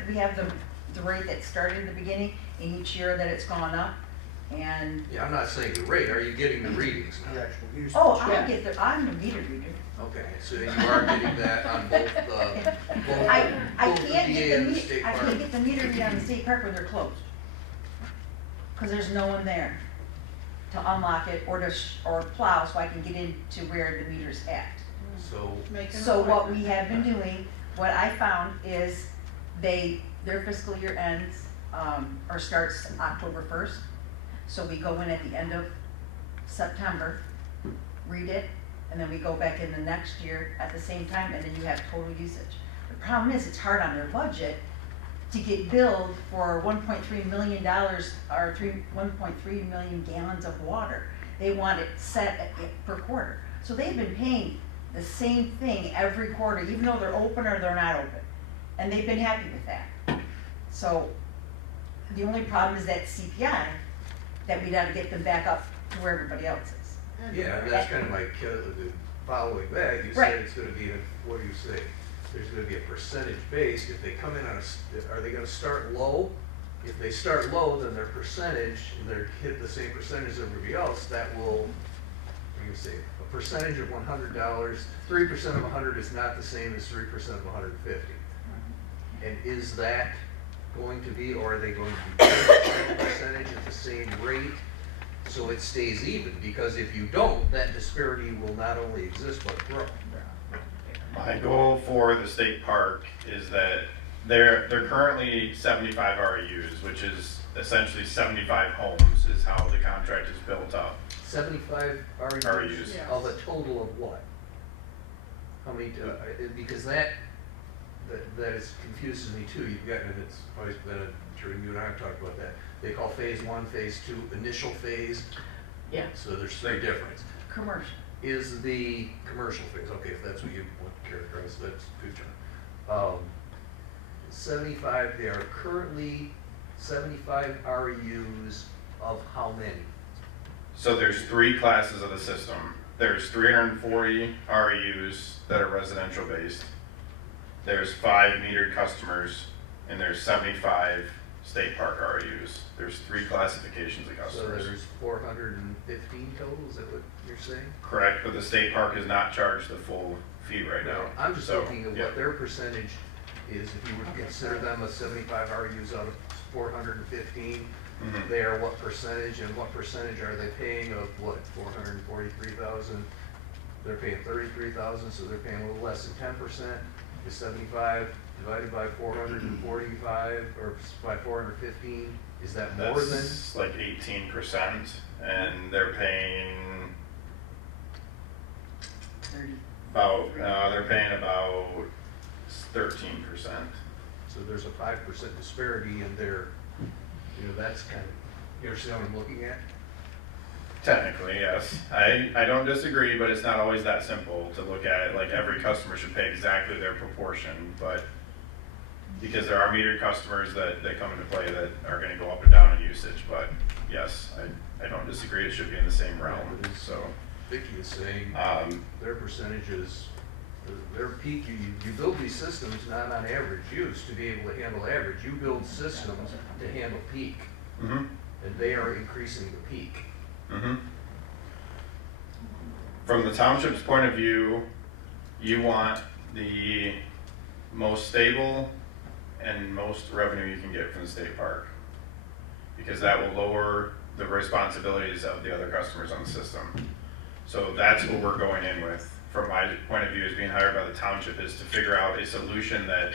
the rate that started in the beginning, and each year that it's gone up, and, Yeah, I'm not saying the rate, are you getting the readings The now? actual usage. oh, Yeah. I'm the meter reader. Okay, so you are getting that on both the, both I both the can't VA get and the the state I park? can't get the meter read on the state park when they're closed. Cause there's no one there to unlock it or or plow so I can get into where the meter's at. So, Make an So what appointment. we have been doing, what I found is their fiscal year ends, or starts October 1st. So we go in at the end of September, read it, and then we go back in the next year at the same time, and then you have total usage. The problem is, it's hard on their budget to get billed for $1.3 million, or 1.3 million gallons of water. They want it set per quarter. So they've been paying the same thing every quarter, even though they're open or they're not open. And they've been happy with that. So the only problem is that CPI, that we gotta get them back up to where everybody else is. And- yeah, that's kind of my, following that, you Right. said it's gonna be, what do you say? There's gonna be a percentage based, if they come in on are they gonna start low? If they start low, then their percentage, they're hit the same percentage as everybody else, that will, what do you say? A percentage of $100, 3% of 100 is not the same as 3% of 150. And is that going to be, or are they going to be paying the same percentage at the same rate? So it stays even, because if you don't, that disparity will not only exist but grow. My goal for the state park is that they're currently 75 REUs, which is essentially 75 homes is how the contract is built up. 75 REUs. REUs of a total of what? How many, because that is confuses me too. You've got, and it's always been you and I have talked about that. They call phase 1, phase 2, initial phase. Yeah. So there's 3 difference. Commercial. Is the commercial phase, okay, if that's what you want to characterize, that's good job. 75, they are currently 75 REUs of how many? So there's 3 classes of the system. There's 340 REUs that are residential based. There's 5 metered customers, and there's 75 state park REUs. There's 3 classifications of So customers. there's 415 total, is that what you're saying? Correct, but the state park is not charged the full fee right now. I'm just So, looking at yeah. what their percentage is, if you would consider them a 75 REUs out of 415, Mhm. they are what percentage, and what percentage are they paying of what, 443,000? They're paying 33,000, so they're paying a little less than 10%. Is 75 divided by 445, or by 415, is that more than? That's like 18%, and they're paying 30. they're paying about 13%. So there's a 5% disparity in their, that's kind of, you understand what I'm looking at? Technically, yes. I don't disagree, but it's not always that simple to look at it like every customer should pay exactly their proportion, but because there are metered customers that come into play that are gonna go up and down in usage, but yes, I don't disagree, it should be in the same realm, Yeah, it is. so. Vicky is saying their percentages, their peak, you build these systems not on average use to be able to handle average. You build systems to handle peak, Mhm. and they are increasing the peak. Mhm. From the township's point of view, you want the most stable and most revenue you can get from the state park, because that will lower the responsibilities of the other customers on the system. So that's what we're going in with, from my point of view, as being hired by the township, is to figure out a solution that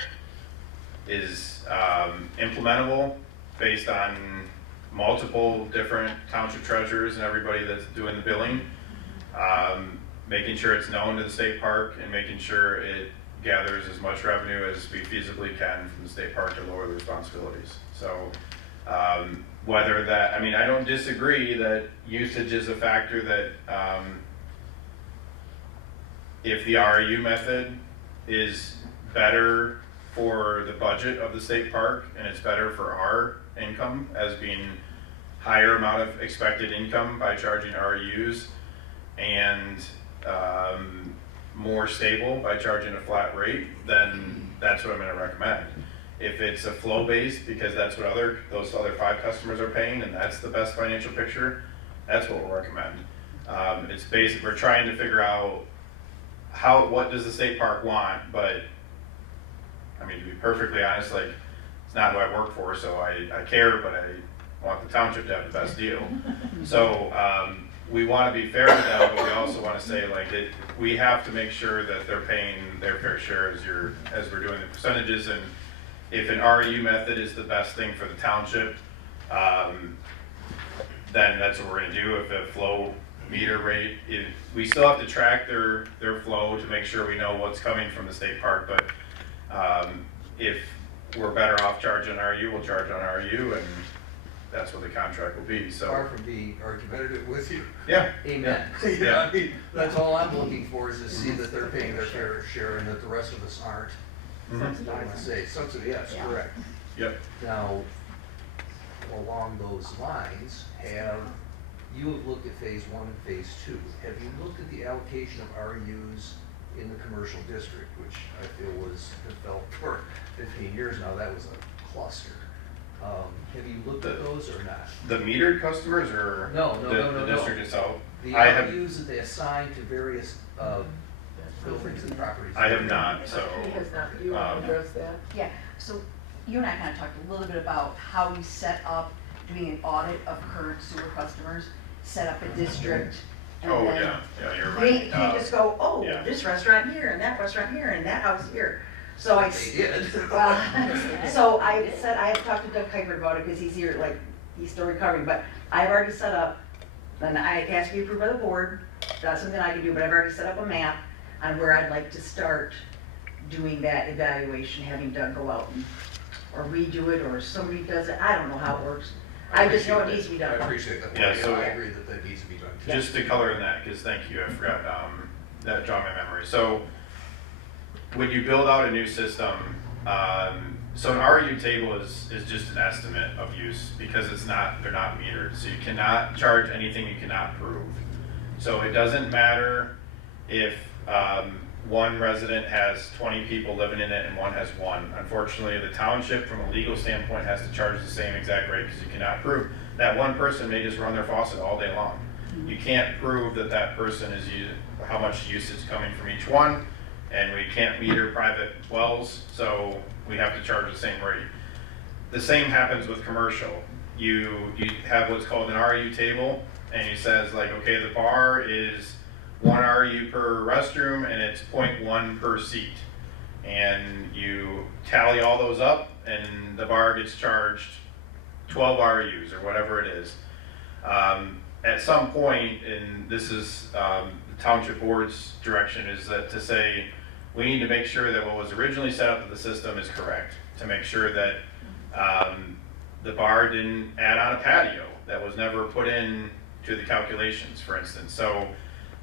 is implementable based on multiple different township treasurers and everybody that's doing the billing, making sure it's known to the state park and making sure it gathers as much revenue as we feasibly can from the state park to lower the responsibilities. So whether that, I mean, I don't disagree that usage is a factor that if the REU method is better for the budget of the state park and it's better for our income as being higher amount of expected income by charging REUs and more stable by charging a flat rate, then that's what I'm going to recommend. If it's a flow based, because that's what those other 5 customers are paying and that's the best financial picture, that's what we'll recommend. It's basic, we're trying to figure out what does the state park want, but I mean, to be perfectly honest, like, it's not who I work for, so I care, but I want the township to have the best deal. So we want to be fair to them, but we also want to say, like, we have to make sure that they're paying their fair share as we're doing the percentages. And if an REU method is the best thing for the township, then that's what we're going to do. If a flow meter rate, we still have to track their flow to make sure we know what's coming from the state park, but if we're better off charging REU, we'll charge on REU, and that's what the contract will be. So Far from being argumentative with you. yeah, Amen. Yeah. I mean, that's all I'm looking for, is to see that they're paying their fair share and that the rest of us aren't. Mhm. I would say, yes, Yeah. correct. Yep. Now, along those lines, you have looked at phase 1 and phase 2. Have you looked at the allocation of REUs in the commercial district, which I feel has developed for 15 years now? That was a cluster. Have you looked at those or not? The metered customers or No. the district itself? The I have- REUs that they assign to various buildings and properties. I have not. So He has not, you want to address that? Yeah, so you and I kind of talked a little bit about how we set up doing an audit of current sewer customers, set up a district. And oh then yeah, you're They right. can't just go, oh, yeah. this restaurant here and that restaurant here and that house here. So I, They did. well, so I said, I have talked to Doug Kuiper about it because he's here, like, he's still recovering, but I've already set up, and I asked you to approve by the board, that's something I can do, but I've already set up a map on where I'd like to start doing that evaluation, having Doug go out and, or redo it, or somebody does it, I don't know how it works. I just know it needs to be I done. appreciate that. Yeah, so- I agree that needs to be done too. Just to color in that, because thank you, I forgot, that jogged my memory. So when you build out a new system, so an REU table is just an estimate of use because they're not metered. So you cannot charge anything you cannot prove. So it doesn't matter if one resident has 20 people living in it and one has 1. Unfortunately, the township, from a legal standpoint, has to charge the same exact rate because you cannot prove. That one person may just run their faucet all day long. You can't prove that person is how much usage coming from each one, and we can't meter private wells, so we have to charge the same rate. The same happens with commercial. You have what's called an REU table, and it says, like, okay, the bar is 1 REU per restroom and it's 0.1 per seat. And you tally all those up and the bar gets charged 12 REUs or whatever it is. At some point, and this is, the township board's direction is that to say, we need to make sure that what was originally set up in the system is correct, to make sure that the bar didn't add on a patio that was never put in to the calculations, for instance. So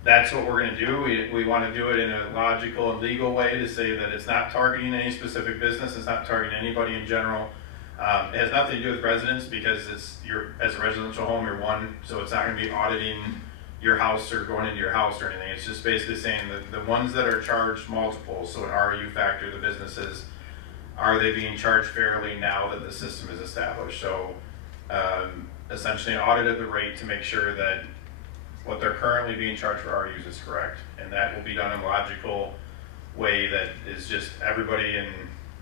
that's what we're gonna do. We wanna do it in a logical and legal way to say that it's not targeting any specific business, it's not targeting anybody in general. It has nothing to do with residents because as a residential home, you're one, so it's not gonna be auditing your house or going into your house or anything. It's just basically saying that the ones that are charged multiples, so an RU factor, the businesses, are they being charged fairly now that the system is established? So essentially an audit of the rate to make sure that what they're currently being charged for RUs is correct. And that will be done in a logical way that is just everybody in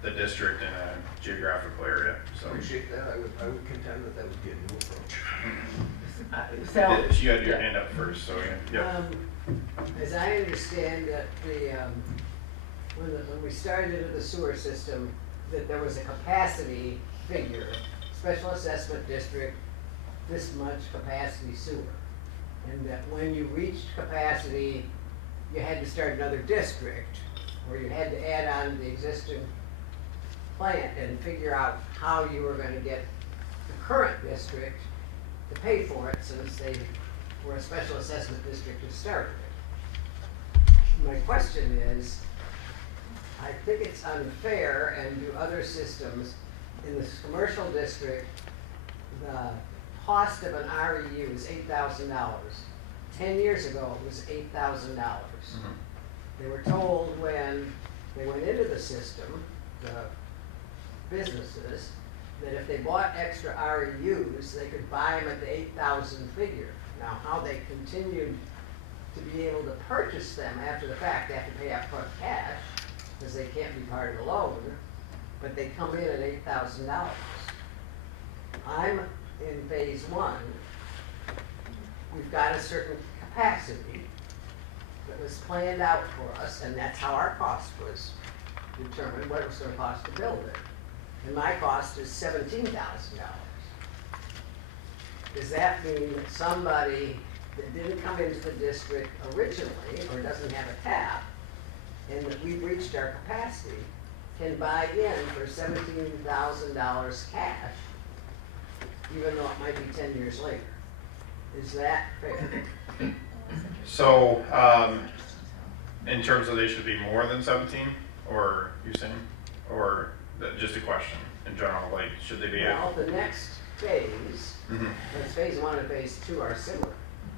the district in a geographical area. So Appreciate that. I would contend that would be a new approach. So, you had your hand up first, so yeah. As I understand that when we started into the sewer system, that there was a capacity figure, special assessment district, this much capacity sewer. And that when you reached capacity, you had to start another district, or you had to add on the existing plant and figure out how you were gonna get the current district to pay for it, since they were a special assessment district to start with. My question is, I think it's unfair, and do other systems, in this commercial district, the cost of an REU is $8,000. 10 years ago, it was $8,000. They were told when they went into the system, the businesses, that if they bought extra REUs, they could buy them at the 8,000 figure. Now, how they continued to be able to purchase them after the fact, they have to pay upfront cash, because they can't be part of the loan, but they come in at $8,000. I'm in phase one. We've got a certain capacity that was planned out for us, and that's how our cost was determined, what it was gonna cost to build it. And my cost is $17,000. Does that mean that somebody that didn't come into the district originally, or doesn't have a tap, and that we've reached our capacity, can buy in for $17,000 cash, even though it might be 10 years later? Is that fair? So, in terms of they should be more than 17, or you're saying, or just a question in general, like should they be? Well, the next phase, Mhm. because phase one and phase two are similar.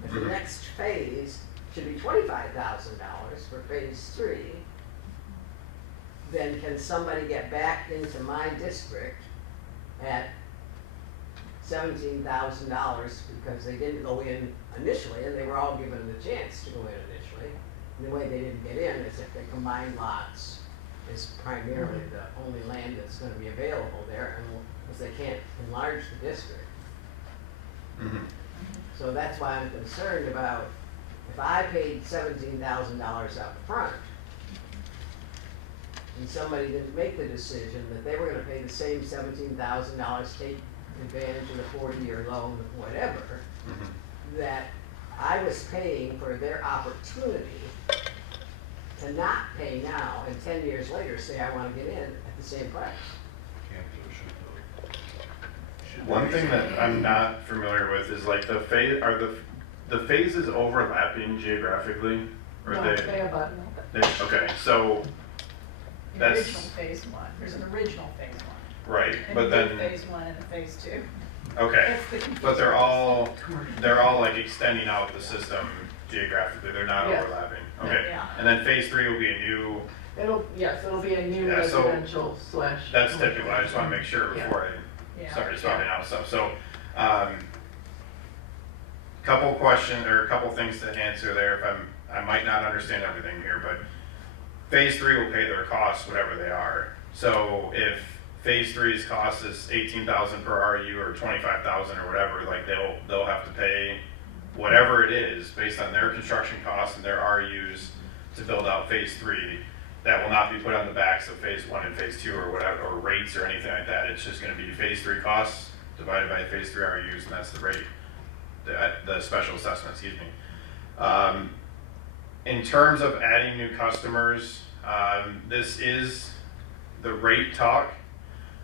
If the next phase should be $25,000 for phase three, then can somebody get back into my district at $17,000 because they didn't go in initially, and they were all given the chance to go in initially. And the way they didn't get in is if they combined lots is primarily the only land that's gonna be available there, and because they can't enlarge the district. Mhm. So that's why I'm concerned about, if I paid $17,000 up front, and somebody didn't make the decision that they were gonna pay the same $17,000, take advantage of the 40-year loan, whatever, that I was paying for their opportunity to not pay now, and 10 years later say I wanna get in at the same price. One thing that I'm not familiar with is like the phase, are the phases overlapping geographically? Or no, they abut. okay, so The that's, original phase one, there's an original phase one. right, And but a new then, phase one and a phase two. okay, That's the confusion. but they're all like extending out the system geographically, they're not Yes. overlapping, okay. Yeah. And then phase three will be a new, It'll be a new Yeah, so residential slash. that's typical, I just wanna make sure Yeah. before I Yeah. start swapping out stuff, so, couple questions, or a couple things to answer there, if I might not understand everything here, but phase three will pay their costs, whatever they are. So if phase three's cost is 18,000 per RU or 25,000 or whatever, like they'll have to pay whatever it is based on their construction costs and their RUs to build out phase three. That will not be put on the backs of phase one and phase two or whatever, or rates or anything like that. It's just gonna be phase three costs divided by phase three RUs, and that's the rate, the special assessment, excuse me. In terms of adding new customers, this is the rate talk.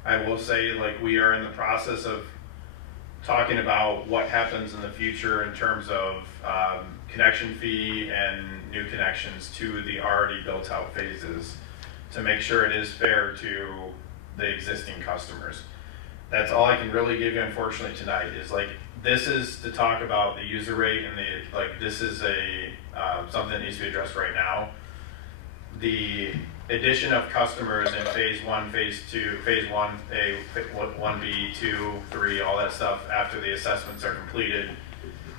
I will say, like, we are in the process of talking about what happens in the future in terms of connection fee and new connections to the already built out phases to make sure it is fair to the existing customers. That's all I can really give you, unfortunately, tonight, is like, this is to talk about the user rate and the, like, this is a, something that needs to be addressed right now. The addition of customers in phase 1, phase 2, phase 1A, 1B, 2, 3, all that stuff after the assessments are completed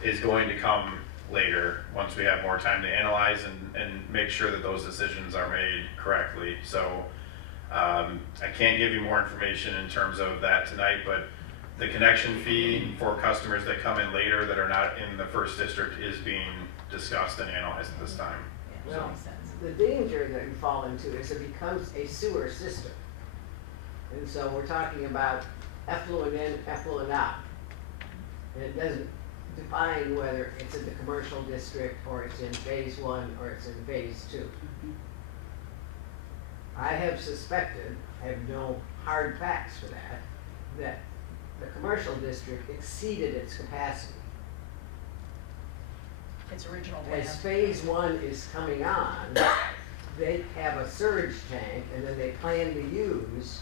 is going to come later, once we have more time to analyze and make sure that those decisions are made correctly. So I can't give you more information in terms of that tonight, but the connection fee for customers that come in later that are not in the first district is being discussed and analyzed at this time. Well, the danger that you fall into is it becomes a sewer system. And so we're talking about effluent in, effluent out. And it doesn't define whether it's in the commercial district or it's in phase 1 or it's in phase 2. I have suspected, I have no hard facts for that the commercial district exceeded its capacity. Its original plan. As phase 1 is coming on, they have a surge tank and then they plan to use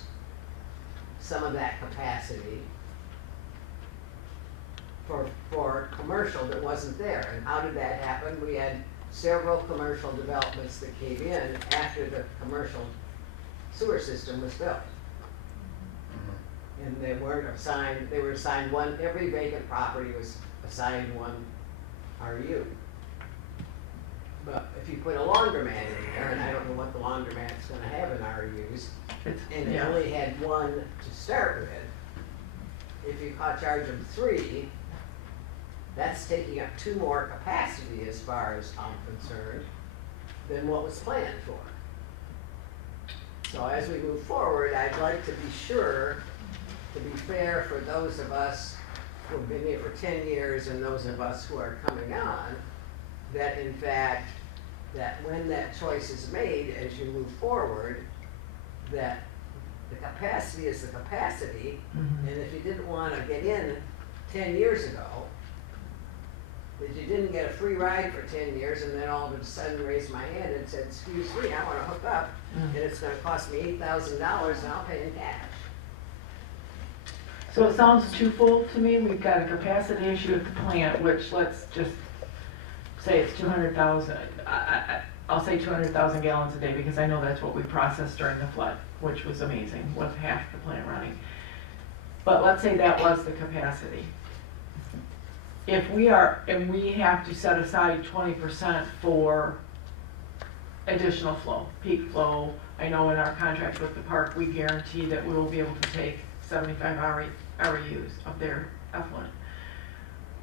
some of that capacity for commercial that wasn't there. And how did that happen? We had several commercial developments that came in after the commercial sewer system was built. And they weren't assigned, they were assigned one, every vacant property was assigned one RU. But if you put a laundromat in there, and I don't know what the laundromat's gonna have in RUs, and it only had one to start with, if you charge them 3, that's taking up 2 more capacity as far as I'm concerned than what was planned for. So as we move forward, I'd like to be sure, to be fair for those of us who have been here for 10 years and those of us who are coming on, that in fact, that when that choice is made as you move forward, that the capacity is the capacity, and if you didn't want to get in 10 years ago, that you didn't get a free ride for 10 years and then all of a sudden raised my hand and said, excuse me, I want to hook up, and it's going to cost me $8,000 and I'll pay in cash. So it sounds twofold to me. We've got a capacity issue at the plant, which let's just say it's 200,000. I'll say 200,000 gallons a day because I know that's what we processed during the flood, which was amazing with half the plant running. But let's say that was the capacity. If we are, and we have to set aside 20% for additional flow, peak flow. I know in our contract with the park, we guarantee that we will be able to take 75 REUs of their effluent.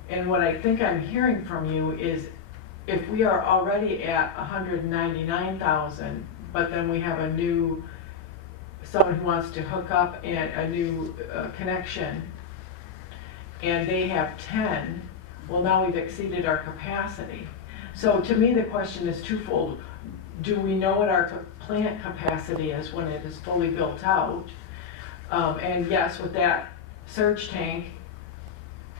And what I think I'm hearing from you is if we are already at 199,000, but then we have a new, someone who wants to hook up and a new connection, and they have 10, well, now we've exceeded our capacity. So to me, the question is twofold. Do we know what our plant capacity is when it is fully built out? And yes, with that surge tank,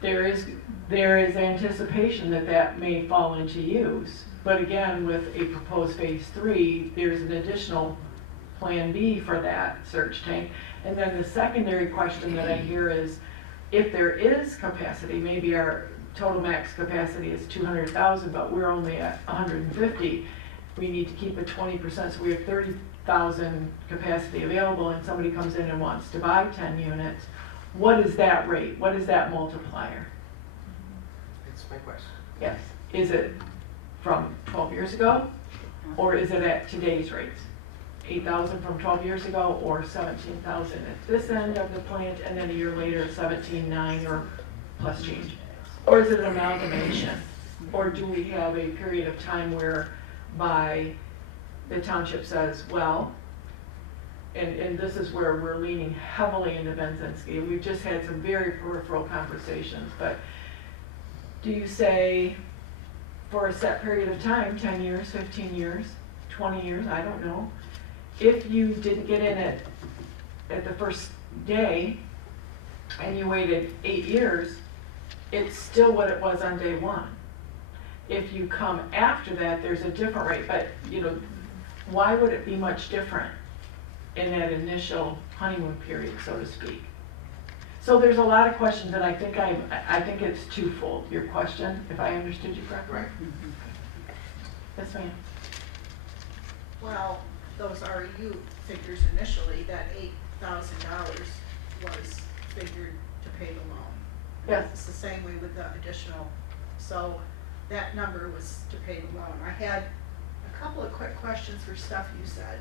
there is anticipation that that may fall into use. But again, with a proposed phase 3, there's an additional plan B for that surge tank. And then the secondary question that I hear is, if there is capacity, maybe our total max capacity is 200,000, but we're only at 150, we need to keep it 20%, so we have 30,000 capacity available, and somebody comes in and wants to buy 10 units. What is that rate? What is that multiplier? That's my question. Yes. Is it from 12 years ago, or is it at today's rates? 8,000 from 12 years ago, or 17,000 at this end of the plant, and then a year later 17,900 or plus change? Or is it an amalgamation? Or do we have a period of time whereby the township says, well, and this is where we're leaning heavily into Benzinski. We've just had some very peripheral conversations, but do you say, for a set period of time, 10 years, 15 years, 20 years, I don't know. If you didn't get in at the first day and you waited 8 years, it's still what it was on day one. If you come after that, there's a different rate, but why would it be much different in that initial honeymoon period, so to speak? So there's a lot of questions, and I think it's twofold, your question, if I understood you correctly. Right. Yes, ma'am. Well, those REU figures initially, that $8,000 was figured to pay the loan. Yes. It's the same way with the additional, so that number was to pay the loan. I had a couple of quick questions for stuff you said.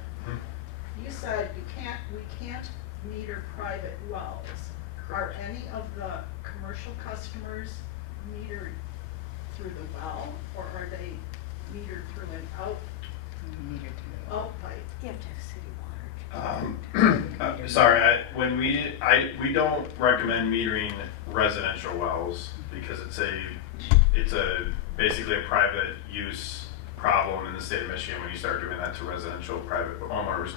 You said we can't meter private wells. Are any of the commercial customers metered through the well, or are they metered through an out pipe? You have to have city water. Sorry, we don't recommend metering residential wells because it's basically a private use problem in the state of Michigan when you start doing that to residential private homeowners.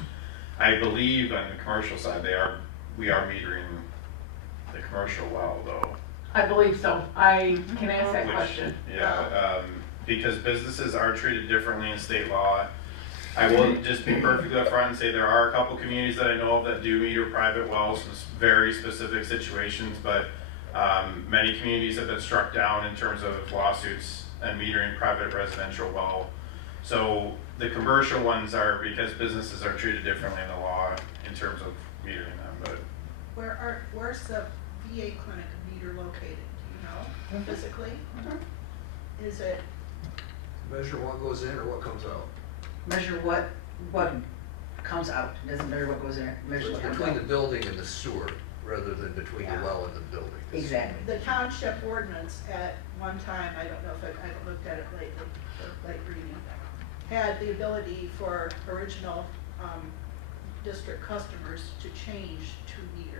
I believe on the commercial side we are metering the commercial well though. I believe so. I can ask that Which- question. Yeah, because businesses are treated differently in state law. I will just be perfectly upfront and say there are a couple communities that I know of that do meter private wells in very specific situations, but many communities have been struck down in terms of lawsuits and metering private residential well. So the commercial ones are because businesses are treated differently in the law in terms of metering them, but. Where's the VA clinic meter located? Do you know physically? Is it, Measure what goes in or what comes out. Measure what comes out, doesn't matter what goes in it, measure what comes Between the out. building and the sewer, rather than between the Yeah. well and the building. Exactly. the township ordinance at one time, I don't know if I haven't looked at it lately, for late reading, had the ability for original district customers to change to metering.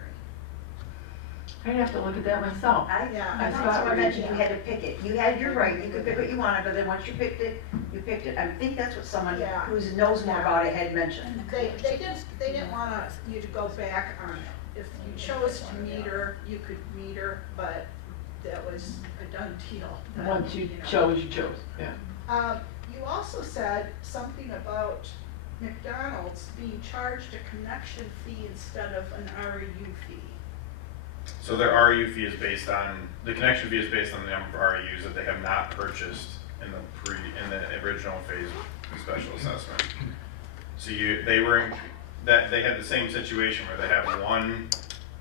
I'd have to look at that myself. Yeah, I I thought thought someone we- mentioned you had to pick it. You had your right, you could pick what you wanted, but then once you picked it, you picked it. I think that's what someone Yeah. who knows more about it had mentioned. They didn't want you to go back on it. If you chose to meter, you could meter, but that was a done deal. Once you know. chose, you chose, yeah. You also said something about McDonald's being charged a connection fee instead of an REU fee. So their REU fee is based on, the connection fee is based on the number of REUs that they have not purchased in the original phase of special assessment. So they had the same situation where they have one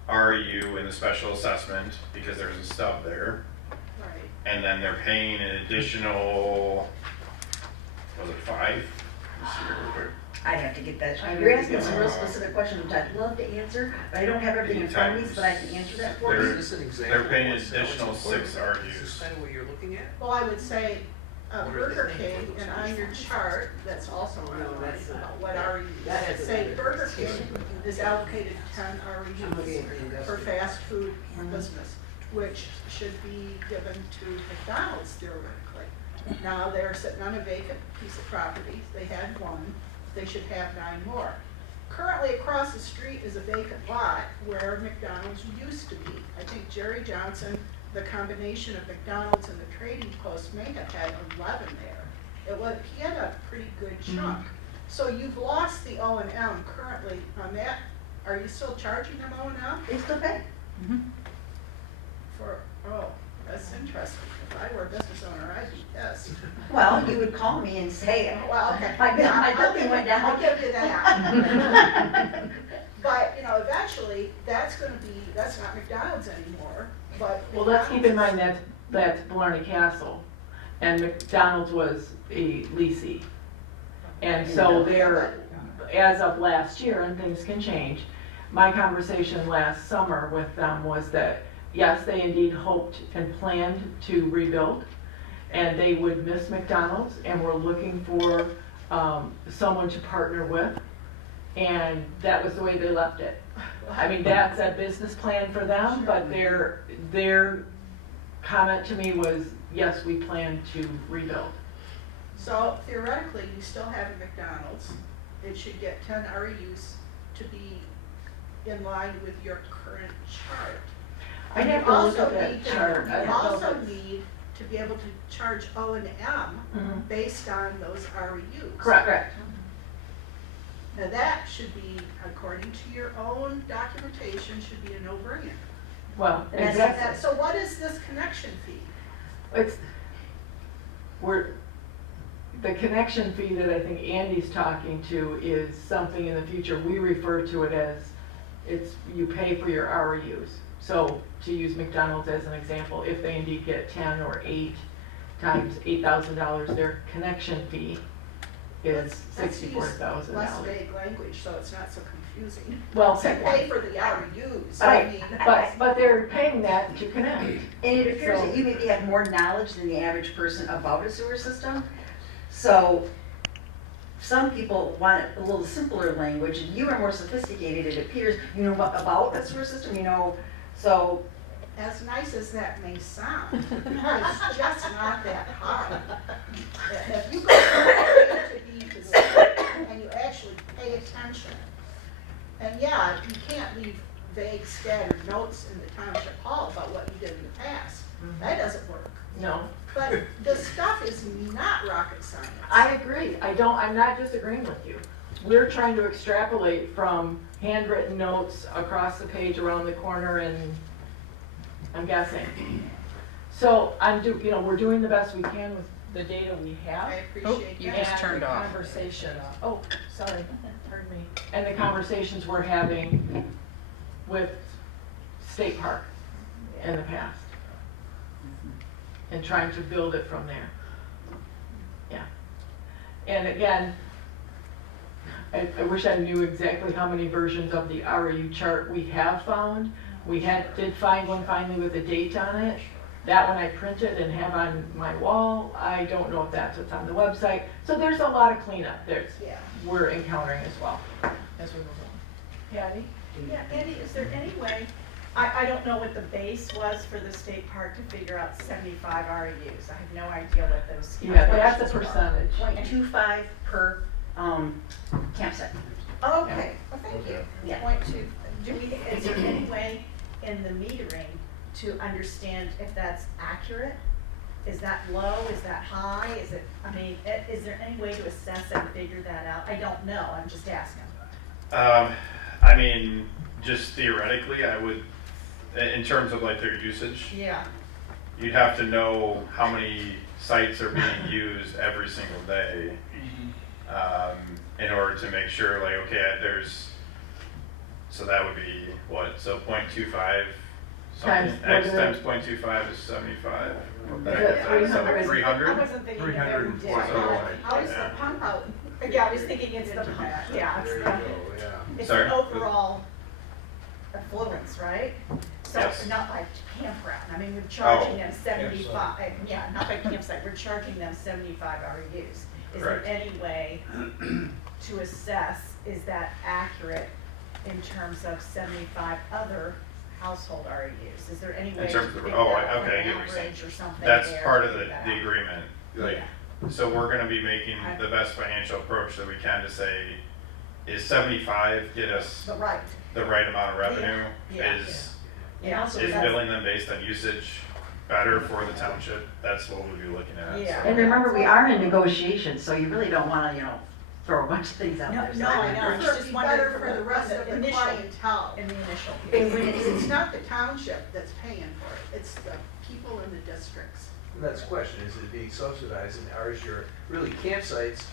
REU in the special assessment because there's a stub there, Right. and then they're paying an additional, was it 5? Let's see here real quick. I'd have to get that. I'd You're have to asking get some that. real specific questions, which I'd love to answer, but I don't have everything in front of me, so I can answer that for They're- you. Is this an example? they're paying of what's additional important? 6 Is REUs. this kind of what you're looking at? Well, I would say What are Burger they King, paying for and those on your chart, that's also on No, that's not. what REUs. That has Say a- Burger King is allocated 10 REUs for fast food business, which should be given to McDonald's theoretically. Now, they're sitting on a vacant piece of property, they had 1, they should have 9 more. Currently, across the street is a vacant lot where McDonald's used to be. I think Jerry Johnson, the combination of McDonald's and the Trading Post may have had 11 there. He had a pretty good chunk. So you've lost the O&M currently on that. Are you still charging them O&M They still pay. for, that's interesting. If I were a business owner, I'd be pissed. Well, you would call me and say, Well, okay. my building went down. I'll give you that. But, eventually, that's not McDonald's anymore, but. Well, let's keep in McDonald's- mind that's Blarney Castle, and McDonald's was a leasee. And so they're, as of last year, and things can change, my conversation last summer with them was that, yes, they indeed hoped and planned to rebuild, and they would miss McDonald's, and were looking for someone to partner with, and that was the way they left it. I mean, that's a business plan for them, but their comment to me was, yes, we plan to rebuild. So theoretically, you still have a McDonald's. It should get 10 REUs to be in line with your current chart. I'd And have you to look also at that need to- chart. I You don't know also if it's- need to be able to charge O&M Mhm. based on those REUs. Correct. Now that should be, according to your own documentation, should be a no-brainer. Well, And that's- exactly. So what is this connection fee? It's, the connection fee that I think Andy's talking to is something in the future, we refer to it as, you pay for your REUs. So, to use McDonald's as an example, if they indeed get 10 or 8 times $8,000, their connection fee is Let's use $64,000. less vague language, so it's not so confusing. Well, You pay for the REUs, I right, mean. but they're paying that to connect. And it appears So- that you maybe have more knowledge than the average person about a sewer system. So some people want a little simpler language, and you are more sophisticated, it appears. You know about a sewer system, you know, so. As nice as that may sound, it's just not that hard. If you go from A to B to C and you actually pay attention, and yeah, you can't leave vague scattered notes in the township hall about what you did in the past. That doesn't work. No, But the stuff is not rocket science. I agree. I'm not disagreeing with you. We're trying to extrapolate from handwritten notes across the page around the corner and I'm guessing. So we're doing the best we can with the data we have. I appreciate you that. just turned off. And the conversations, sorry, pardon me. And the conversations we're having with State Park in the past. And trying to build it from there. Yeah. And again, I wish I knew exactly how many versions of the REU chart we have found. We did find one finally with a date on it. That one I printed and have on my wall. I don't know if that's what's on the website. So there's a lot of cleanup we're encountering as well as we move on. Patty? Yeah, Andy, is there any way, I don't know what the base was for the state park to figure out 75 REUs. I have no idea what those. Yeah, that's a calculations are. percentage. 0.25 per campsite. Okay, well, thank you. Yeah. Point two. Is there any way in the metering to understand if that's accurate? Is that low, is that high, is there any way to assess and figure that out? I don't know, I'm just asking. I mean, just theoretically, I would, in terms of like their usage, Yeah. you'd have to know how many sites are being used every single day in order to make sure, like, okay, so that would be what? So 0.25 something. X times 0.25 is 75. it 300? 300? I wasn't thinking of 304 every day. otherwise. How is the pump out? Yeah, I was thinking it's the, yeah, There you it's go, the, yeah. it's Sorry? the overall affluence, right? So Yes. not by campground, I mean, we're charging Oh, them 75, yeah, not by campsite, we're charging them 75 REUs. Is there Correct. any way to assess, is that accurate in terms of 75 other household REUs? Is there any way to terms of the- figure oh, out okay, I an get what you're saying. average or something That's there part to of the figure that out? agreement. Like, Yeah. so we're gonna be making the best financial approach that we can to say, is 75 get us But right. the right amount of revenue? Yeah. Is And also is that's- billing them based on usage better for the township? That's what we'll be looking at. Yeah. And remember, we are in negotiations, so you really don't want to, throw a bunch of things out No, there. no, I know. It's Just just wondering better from for the rest of the initial- clientele. In the initial. It's not the township that's paying for it, it's the people in the districts. That's the question, is it being subsidized, and are your, really campsites,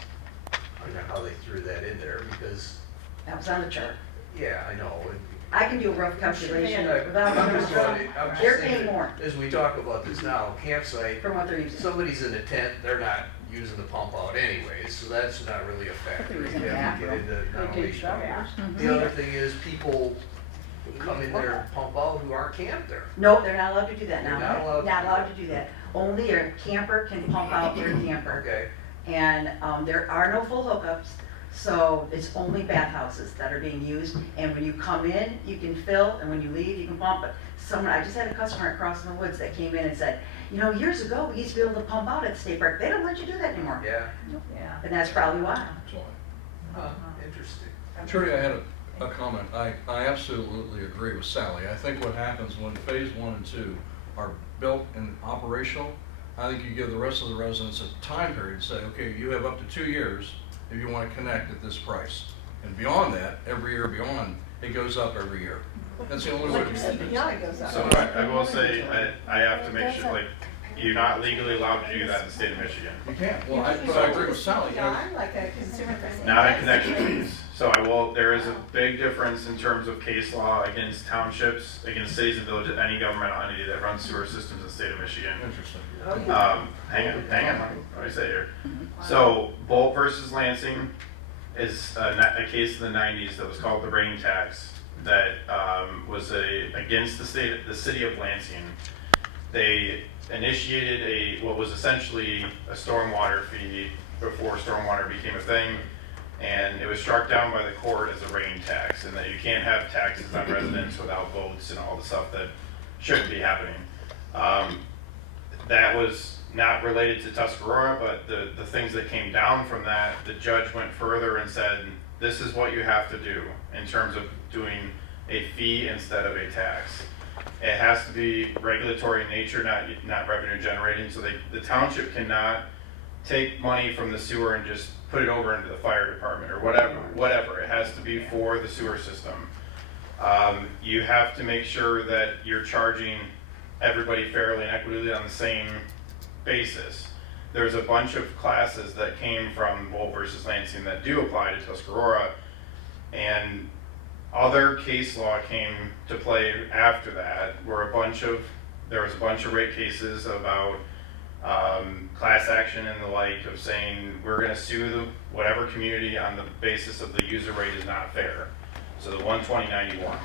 I don't know how they threw that in there, because, That was on the chart. yeah, I know. I can do a rough calculation I'm without. just wondering- I'm just They're thinking, paying more as we talk about this now, campsite, from what they're using. somebody's in a tent, they're not using the pump out anyways, so that's not really a factor. They're using You the have to get bathroom. into not only- Yeah. The other thing is, people who come in there and pump out who aren't camped there. No, they're not allowed to do that now. They're not allowed to Not do allowed that. to do that. Only a camper can pump out their camper. Okay, And there are no full hookups, So it's only bathhouses that are being used, and when you come in, you can fill, and when you leave, you can pump. But I just had a customer across in the woods that came in and said, you know, years ago, we used to be able to pump out at the state park. They don't let you do that anymore. Yeah, Yeah. And that's probably why. interesting. Trudy, I had a comment. I absolutely agree with Sally. I think what happens when phase 1 and 2 are built and operational, I think you give the rest of the residents a time period, say, okay, you have up to 2 years if you want to connect at this price. And beyond that, every year beyond, it goes up every year. That's the only way to do it. Yeah, it goes up. So I will say, I have to make sure, like, you're not legally allowed to do that in the state of Michigan. You can't. Well, but I agree with Sally. You know, Yeah, I'm like a consumer person. Not in connection fees. So there is a big difference in terms of case law against townships, against cities and villages, any governmental entity that runs sewer systems in the state of Michigan. Interesting. Hang on, what do I say here? So Bolt versus Lansing is a case in the 90s that was called the rain tax that was against the city of Lansing. They initiated what was essentially a stormwater fee before stormwater became a thing, and it was struck down by the court as a rain tax, and that you can't have taxes on residents without votes and all the stuff that shouldn't be happening. That was not related to Tuscarora, but the things that came down from that, the judge went further and said, this is what you have to do in terms of doing a fee instead of a tax. It has to be regulatory in nature, not revenue generating. So the township cannot take money from the sewer and just put it over into the fire department or whatever. It has to be for the sewer system. You have to make sure that you're charging everybody fairly and equitably on the same basis. There's a bunch of classes that came from Bolt versus Lansing that do apply to Tuscarora, and other case law came to play after that, where there was a bunch of rate cases about class action and the like, of saying we're going to sue whatever community on the basis of the user rate is not fair. So the 12091.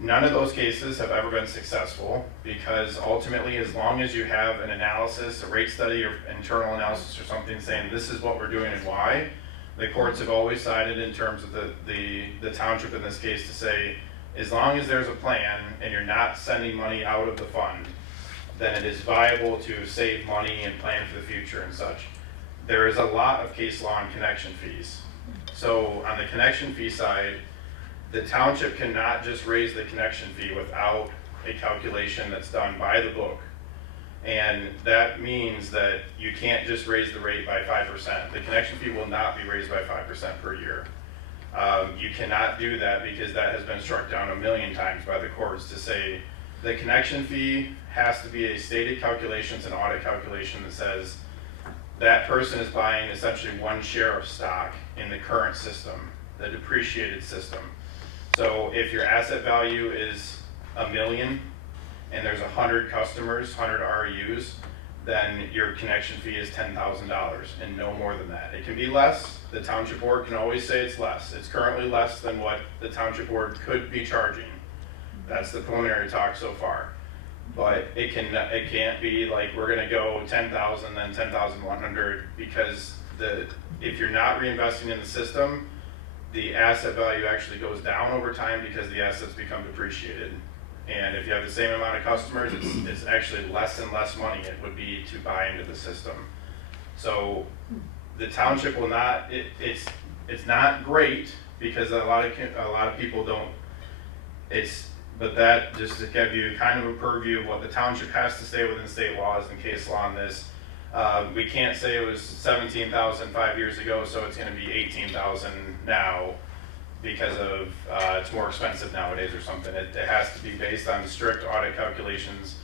None of those cases have ever been successful, because ultimately, as long as you have an analysis, a rate study or internal analysis or something saying this is what we're doing and why, the courts have always sided in terms of the township in this case to say, as long as there's a plan and you're not sending money out of the fund, then it is viable to save money and plan for the future and such. There is a lot of case law on connection fees. So on the connection fee side, the township cannot just raise the connection fee without a calculation that's done by the book. And that means that you can't just raise the rate by 5%. The connection fee will not be raised by 5% per year. You cannot do that, because that has been struck down a million times by the courts to say the connection fee has to be a stated calculation, it's an audit calculation that says that person is buying essentially one share of stock in the current system, the depreciated system. So if your asset value is $1 million and there's 100 customers, 100 RUs, then your connection fee is $10,000 and no more than that. It can be less. The township board can always say it's less. It's currently less than what the township board could be charging. That's the preliminary talk so far. But it can't be like we're gonna go 10,000 then 10,100, because if you're not reinvesting in the system, the asset value actually goes down over time because the assets become depreciated. And if you have the same amount of customers, it's actually less and less money it would be to buy into the system. So the township will not, it's not great, because a lot of people don't, but that just to give you kind of a purview of what the township has to stay within state laws and case law on this. We can't say it was 17,000 5 years ago, so it's going to be 18,000 now, because of it's more expensive nowadays or something. It has to be based on strict audit calculations.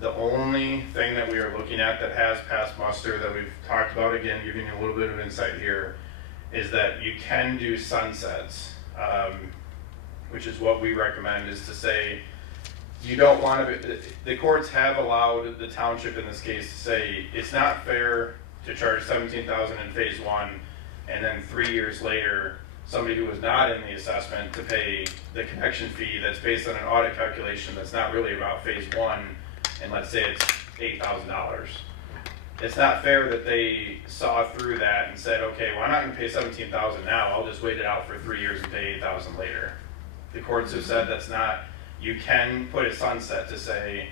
The only thing that we are looking at that has passed muster that we've talked about, again, giving you a little bit of insight here, is that you can do sunsets, which is what we recommend, is to say, you don't want to, the courts have allowed the township in this case to say, it's not fair to charge 17,000 in phase 1, and then 3 years later, somebody who was not in the assessment to pay the connection fee that's based on an audit calculation that's not really about phase 1, and let's say it's $8,000. it's not fair that they saw through that and said, okay, well, I'm not gonna pay 17,000 now, I'll just wait it out for 3 years and pay 8,000 later. The courts have said that's not, you can put a sunset to say,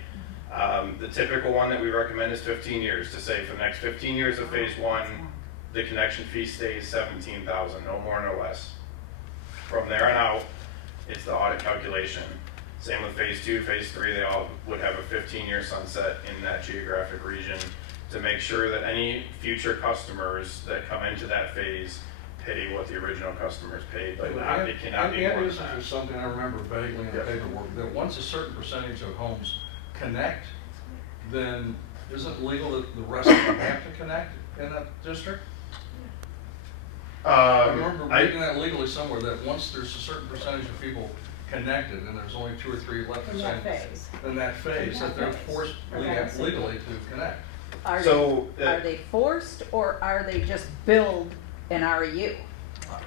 the typical one that we recommend is 15 years, to say for the next 15 years of phase one, the connection fee stays 17,000, no more, no less. From there on out, it's the audit calculation. Same with phase two, phase three, they all would have a 15-year sunset in that geographic region to make sure that any future customers that come into that phase pay what the original customers paid, but not, it cannot be more than Isn't there that. something I remember vaguely in the Yep. paperwork, that once a certain percentage of homes connect, then isn't it legal that the rest of them have to connect in that district? I remember reading that legally somewhere, that once there's a certain percentage of people connected, and there's only 2 or 3 left In that phase. in that phase, that they're forced legally to connect. Are So, are they forced, or are they just billed an REU?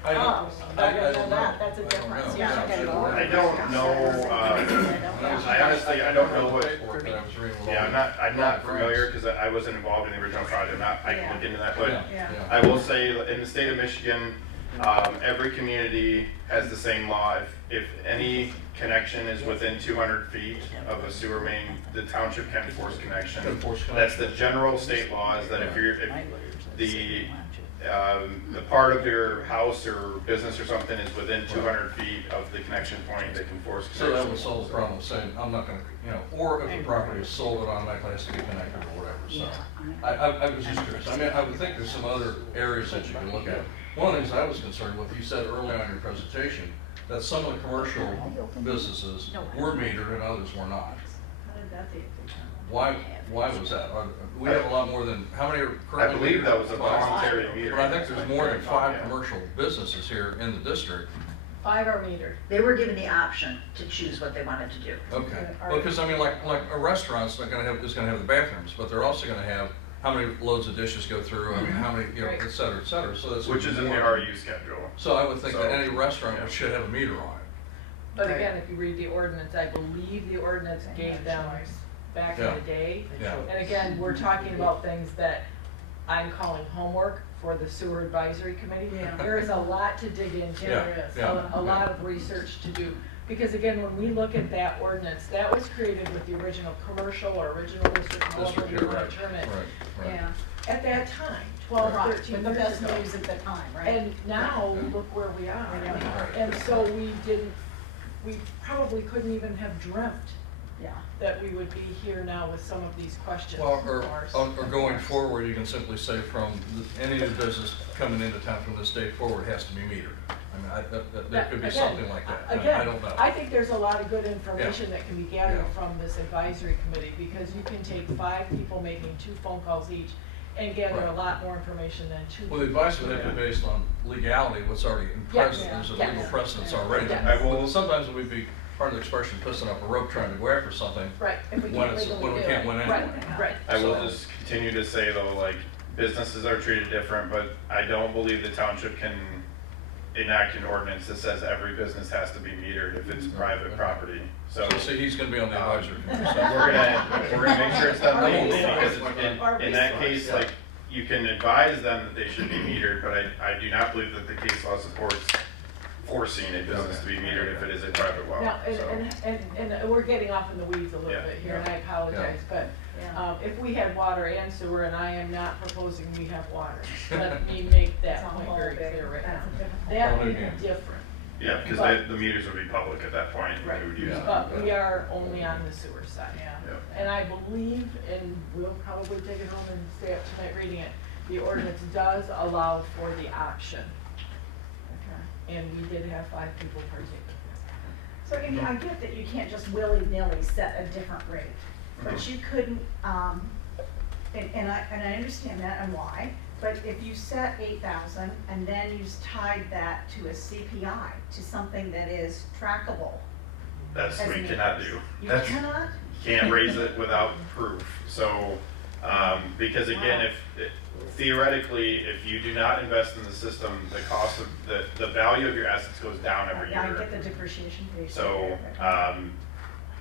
I don't, Oh, that's a I don't difference, know. yeah. I don't know, I honestly, I don't know what, Paperwork that I was reading with all yeah, I'm not the familiar, because I wasn't involved in the original project, I can look into that, but Yeah, Yeah. yeah. I will say, that in the state of Michigan, every community has the same law. If any connection is within 200 feet of a sewer main, the township can force connection. Can force That's connection. the general state law, is that if the part of your house or business or something is within 200 feet of the connection point, they can force So connection. that would solve the problem of saying, I'm not gonna, or if the property is sold, it automatically has to get connected or whatever, so. I was just curious, I mean, I would think there's some other areas that you can look at. One of the things I was concerned with, you said earlier in your presentation, that some of the commercial businesses were metered and others were not. Why was that? We have a lot more than, how many are I currently? believe that was a Five. voluntary meter. But I think there's more than 5 Yeah. commercial businesses here in the district. 5 are metered. They were given the option to choose what they wanted to do. Okay, well, because I mean, like a restaurant's not gonna have, is gonna have the bathrooms, but they're also gonna have how many loads of dishes go through, I mean, how many, Right. et cetera, so that's. Which is in the RU schedule. So I would think that So, any restaurant yeah. should have a meter on it. But again, if you read the ordinance, I believe the ordinance gave them back in Yeah. the day. Yeah. And again, we're talking about things that I'm calling homework for the sewer advisory committee. Yeah. There is a lot to dig into. Yeah, yeah, A lot of research to do. Because again, when we look at that ordinance, that was created with the original commercial or original district, however District, you you're want right, to term it. right. Yeah. At that time, 12, Right, 13 with the years best ago. news at the time, right? And now, look where we are. I know. Right. And so we probably couldn't even have dreamt Yeah. that we would be here now with some of these questions. Well, Ours. or going forward, you can simply say from any new business coming into town from this day forward has to be metered. I mean, there could be Again, something like that. I Again, don't know. I think there's a lot of good information that can be gathered Yeah. from this advisory committee, because you can take 5 people making 2 phone calls each and gather a Right. lot more information than 2 people. Well, the advice would have to be based on legality, what's already in Yes, precedent, there's a yes. legal precedence already. Yes. I will- Sometimes we'd be, part of the expression, pissing up a rope trying to go after something. Right, if we When can't it's- legally when we do can't it. win Right, anyway. right. I will So- just continue to say though, like, businesses are treated different, but I don't believe the township can enact an ordinance that says every business has to be metered if it's private proproperty. So, So see, he's gonna be on the advisory committee. so- we're gonna make sure it's done legally, because Our in that resource, case, yeah. like, you can advise them that they should be metered, but I do not believe that the case law supports forcing a business to be metered if it is a private well. Now, So- and we're getting off in the weeds a little Yeah. bit here, and I apologize, but if we had water and sewer, and I am not proposing we have water, let me make that point very clear right now. That would be different, Yeah, because the meters would be public at that point, Right. we would use them. but we are only on the sewer side. Yeah. And I believe, and we'll probably take it home and stay up tonight reading it, the ordinance does allow for the option. And we did have 5 people partake. So I get that you can't just willy-nilly set a different rate, but you couldn't, and I understand that and why, but if you set 8,000 and then you tied that to a CPI, to something that is trackable. That's, as we an cannot increase. do. You That's- cannot? Can't raise it without proof. So, because again, if theoretically, if you do not invest in the system, the cost of the value of your assets goes down every Yeah, I year. get the depreciation piece. So,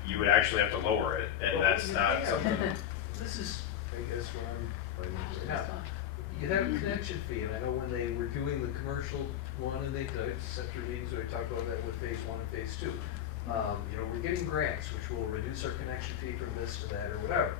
you would actually have to lower it, and that's not something. This is, I guess, where I'm Now, you have a connection fee, and I know when they were doing the commercial one, and they did, center meetings, where they talked about that with phase one and phase two. You know, we're getting grants, which will reduce our connection fee from this to that or whatever.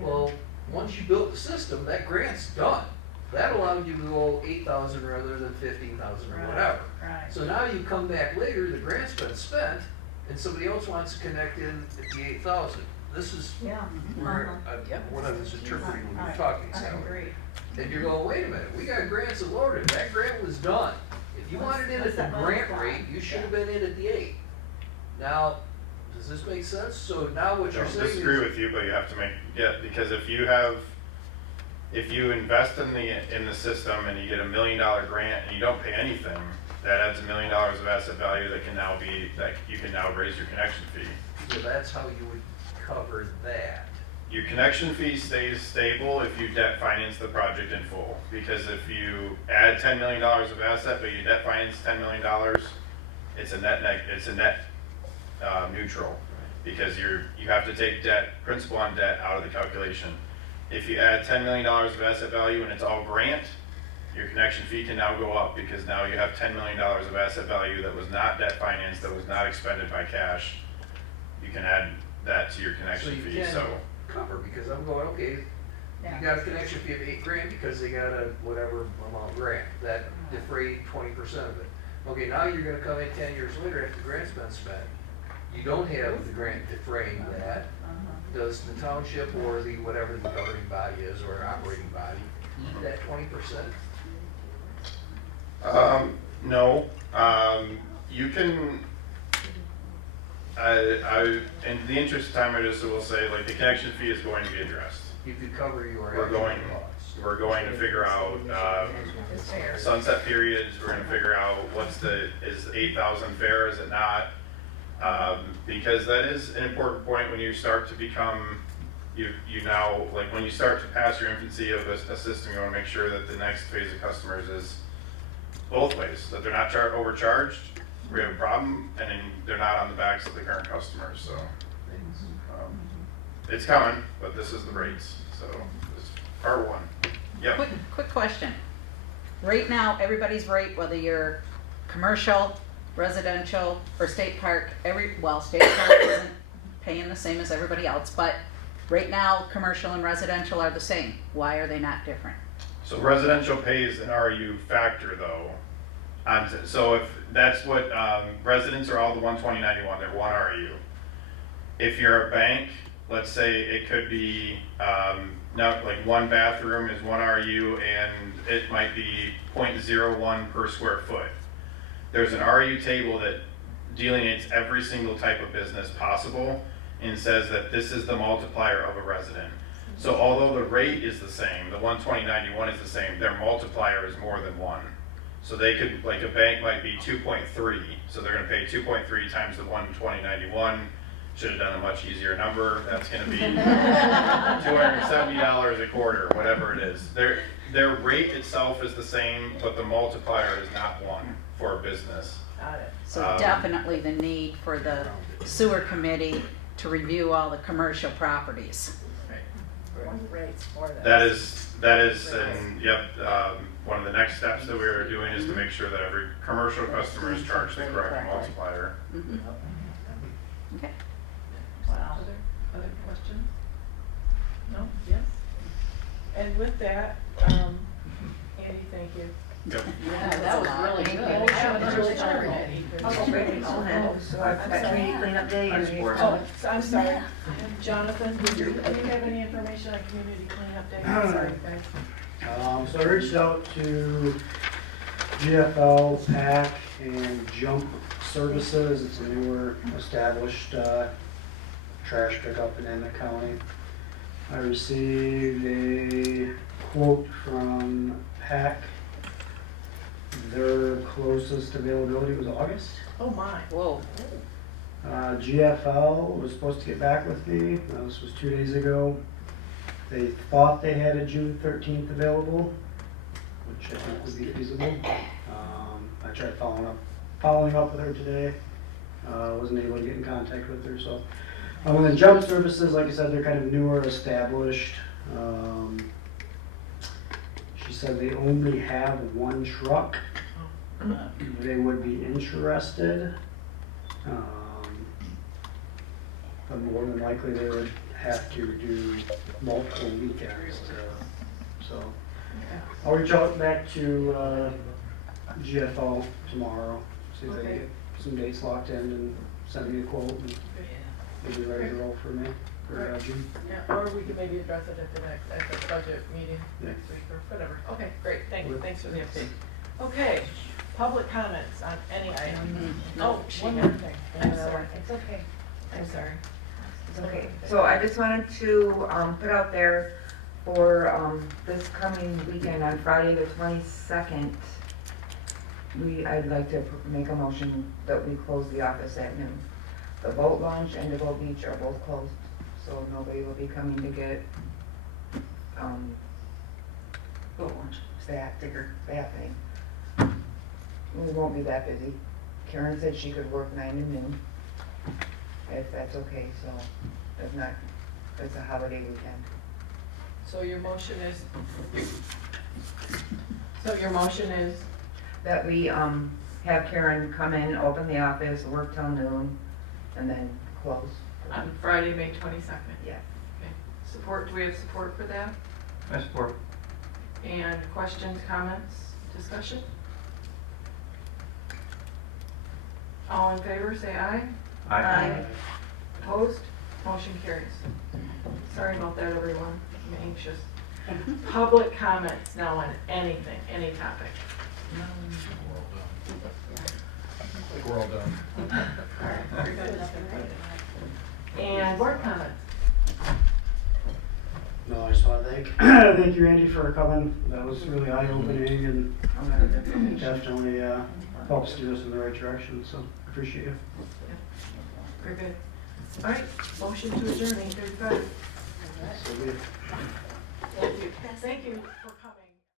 Well, once you build the system, that grant's done. That allowed you to go 8,000 rather than 15,000 or whatever. Right. So now you come back later, the grant's been spent, and somebody else wants to connect in at the 8,000. This is Yeah. where, what I was interpreting when you were talking, I Sally. agree. And you're going, wait a minute, we got grants awarded, that grant was done. If you wanted in at the grant rate, you should have been in at the 8. Now, does this make sense? So now what I you're don't saying is. disagree with you, but you have to because if you invest in the system and you get $1 million grant and you don't pay anything, that adds $1 million of asset value that you can now raise your connection fee. So that's how you would cover that. Your connection fee stays stable if you debt finance the project in full. Because if you add $10 million of asset, but you debt finance $10 million, it's a net neutral. Because you have to take principal on debt out of the calculation. If you add $10 million of asset value and it's all grant, your connection fee can now go up because now you have $10 million of asset value that was not debt financed, that was not expended by cash. You can add that to your connection you fee. can So cover, because I'm going, okay, you got a connection fee of $8,000 because they got a whatever amount grant, that defrayed 20% of it. Okay, now you're gonna come in 10 years later after the grant's been spent. You don't have the grant defraying that. Does the township or the whatever the governing body is or operating body eat that 20%? no, you can. In the interest of time, I just will say, like, the connection fee is going to be addressed. You could cover your We're actual going, costs. we're going to figure out sunset periods. We're going to figure out is 8,000 fair? Is it not? Because that is an important point when you start to become, you now, like when you start to pass your infancy of a system, you want to make sure that the next phase of customers is both ways, that they're not overcharged, we have a problem, and then they're not on the backs of the current customers, so. It's coming, but this is the rates, so this is part one. Yep. Quick question. Right now, everybody's rate, whether you're commercial, residential, or state park, state park isn't paying the same as everybody else, but right now, commercial and residential are the same. Why are they not different? So residential pays an RU factor though. So if that's what, residents are all the 12091, they're one RU. If you're a bank, let's say it could be, not like one bathroom is one RU and it might be 0.01 per square foot. There's an RU table that delineates every single type of business possible and says that this is the multiplier of a resident. So although the rate is the same, the 12091 is the same, their multiplier is more than 1. So they could, like a bank might be 2.3, so they're gonna pay 2.3 times the 12091. Should have done a much easier number. That's gonna be $270 a quarter, whatever it is. Their rate itself is the same, but the multiplier is not 1 for a business. Got it. So definitely the need for the sewer committee to review all the commercial properties. Rates for that. That is, and yep, one of the next steps that we are doing is to make sure that every commercial customer is charged the correct multiplier. Okay. Wow. Other questions? No? Yes? And with that, Andy, thank you. Yep. Yeah, that was really good. Motion to adjourn. Community cleanup day and. Oh, I'm sorry. Jonathan, do you have any information on community cleanup day? I'm sorry, guys. So I reached out to GFL, PAC, and Jump Services. It's a newer established trash pickup in Emmett County. I received a quote from PAC. Their closest availability was August. Oh, my. Whoa. GFL was supposed to get back with me. This was 2 days ago. They thought they had a June 13th available, which I think would be feasible. I tried following up with her today. Wasn't able to get in contact with her. So, and then Jump Services, like I said, they're kind of newer, established. She said they only have one truck. They would be interested. But more than likely they would have to do multiple weekends. So I'll reach out back to GFO tomorrow, see if they can get some dates locked in and send me a quote and maybe ready to roll for me for June. Yeah, or we could maybe address it at the next, at the budget meeting next week or whatever. Okay, great, thank you, thanks for the update. Okay, public comments on any item. Oh, one more thing. I'm sorry. It's okay. I'm sorry. It's okay. So I just wanted to, put out there for, this coming weekend on Friday the 22nd, I'd like to make a motion that we close the office at noon. The boat launch and the boat beach are both closed, so nobody will be coming to get, boat launch, that thing. We won't be that busy. Karen said she could work 9 to noon, if that's okay, so if not, it's a holiday weekend. So your motion is, That we, have Karen come in, open the office, work till noon, and then close. on Friday, May 22nd. Yeah. Okay. Support, do we have support for that? I support. And questions, comments, discussion? All in favor, say aye. Aye. Opposed? Motion carries. Sorry about that, everyone. I'm anxious. Public comments now on anything, any topic. I think we're all done. All right, very good. And board comments. No, I just want to thank you, Randy, for coming. That was really eye-opening and definitely helps steer us in the right direction, so appreciate it. Very good. All right, motion to adjourn, 8:35. So we Thank you. Thank you for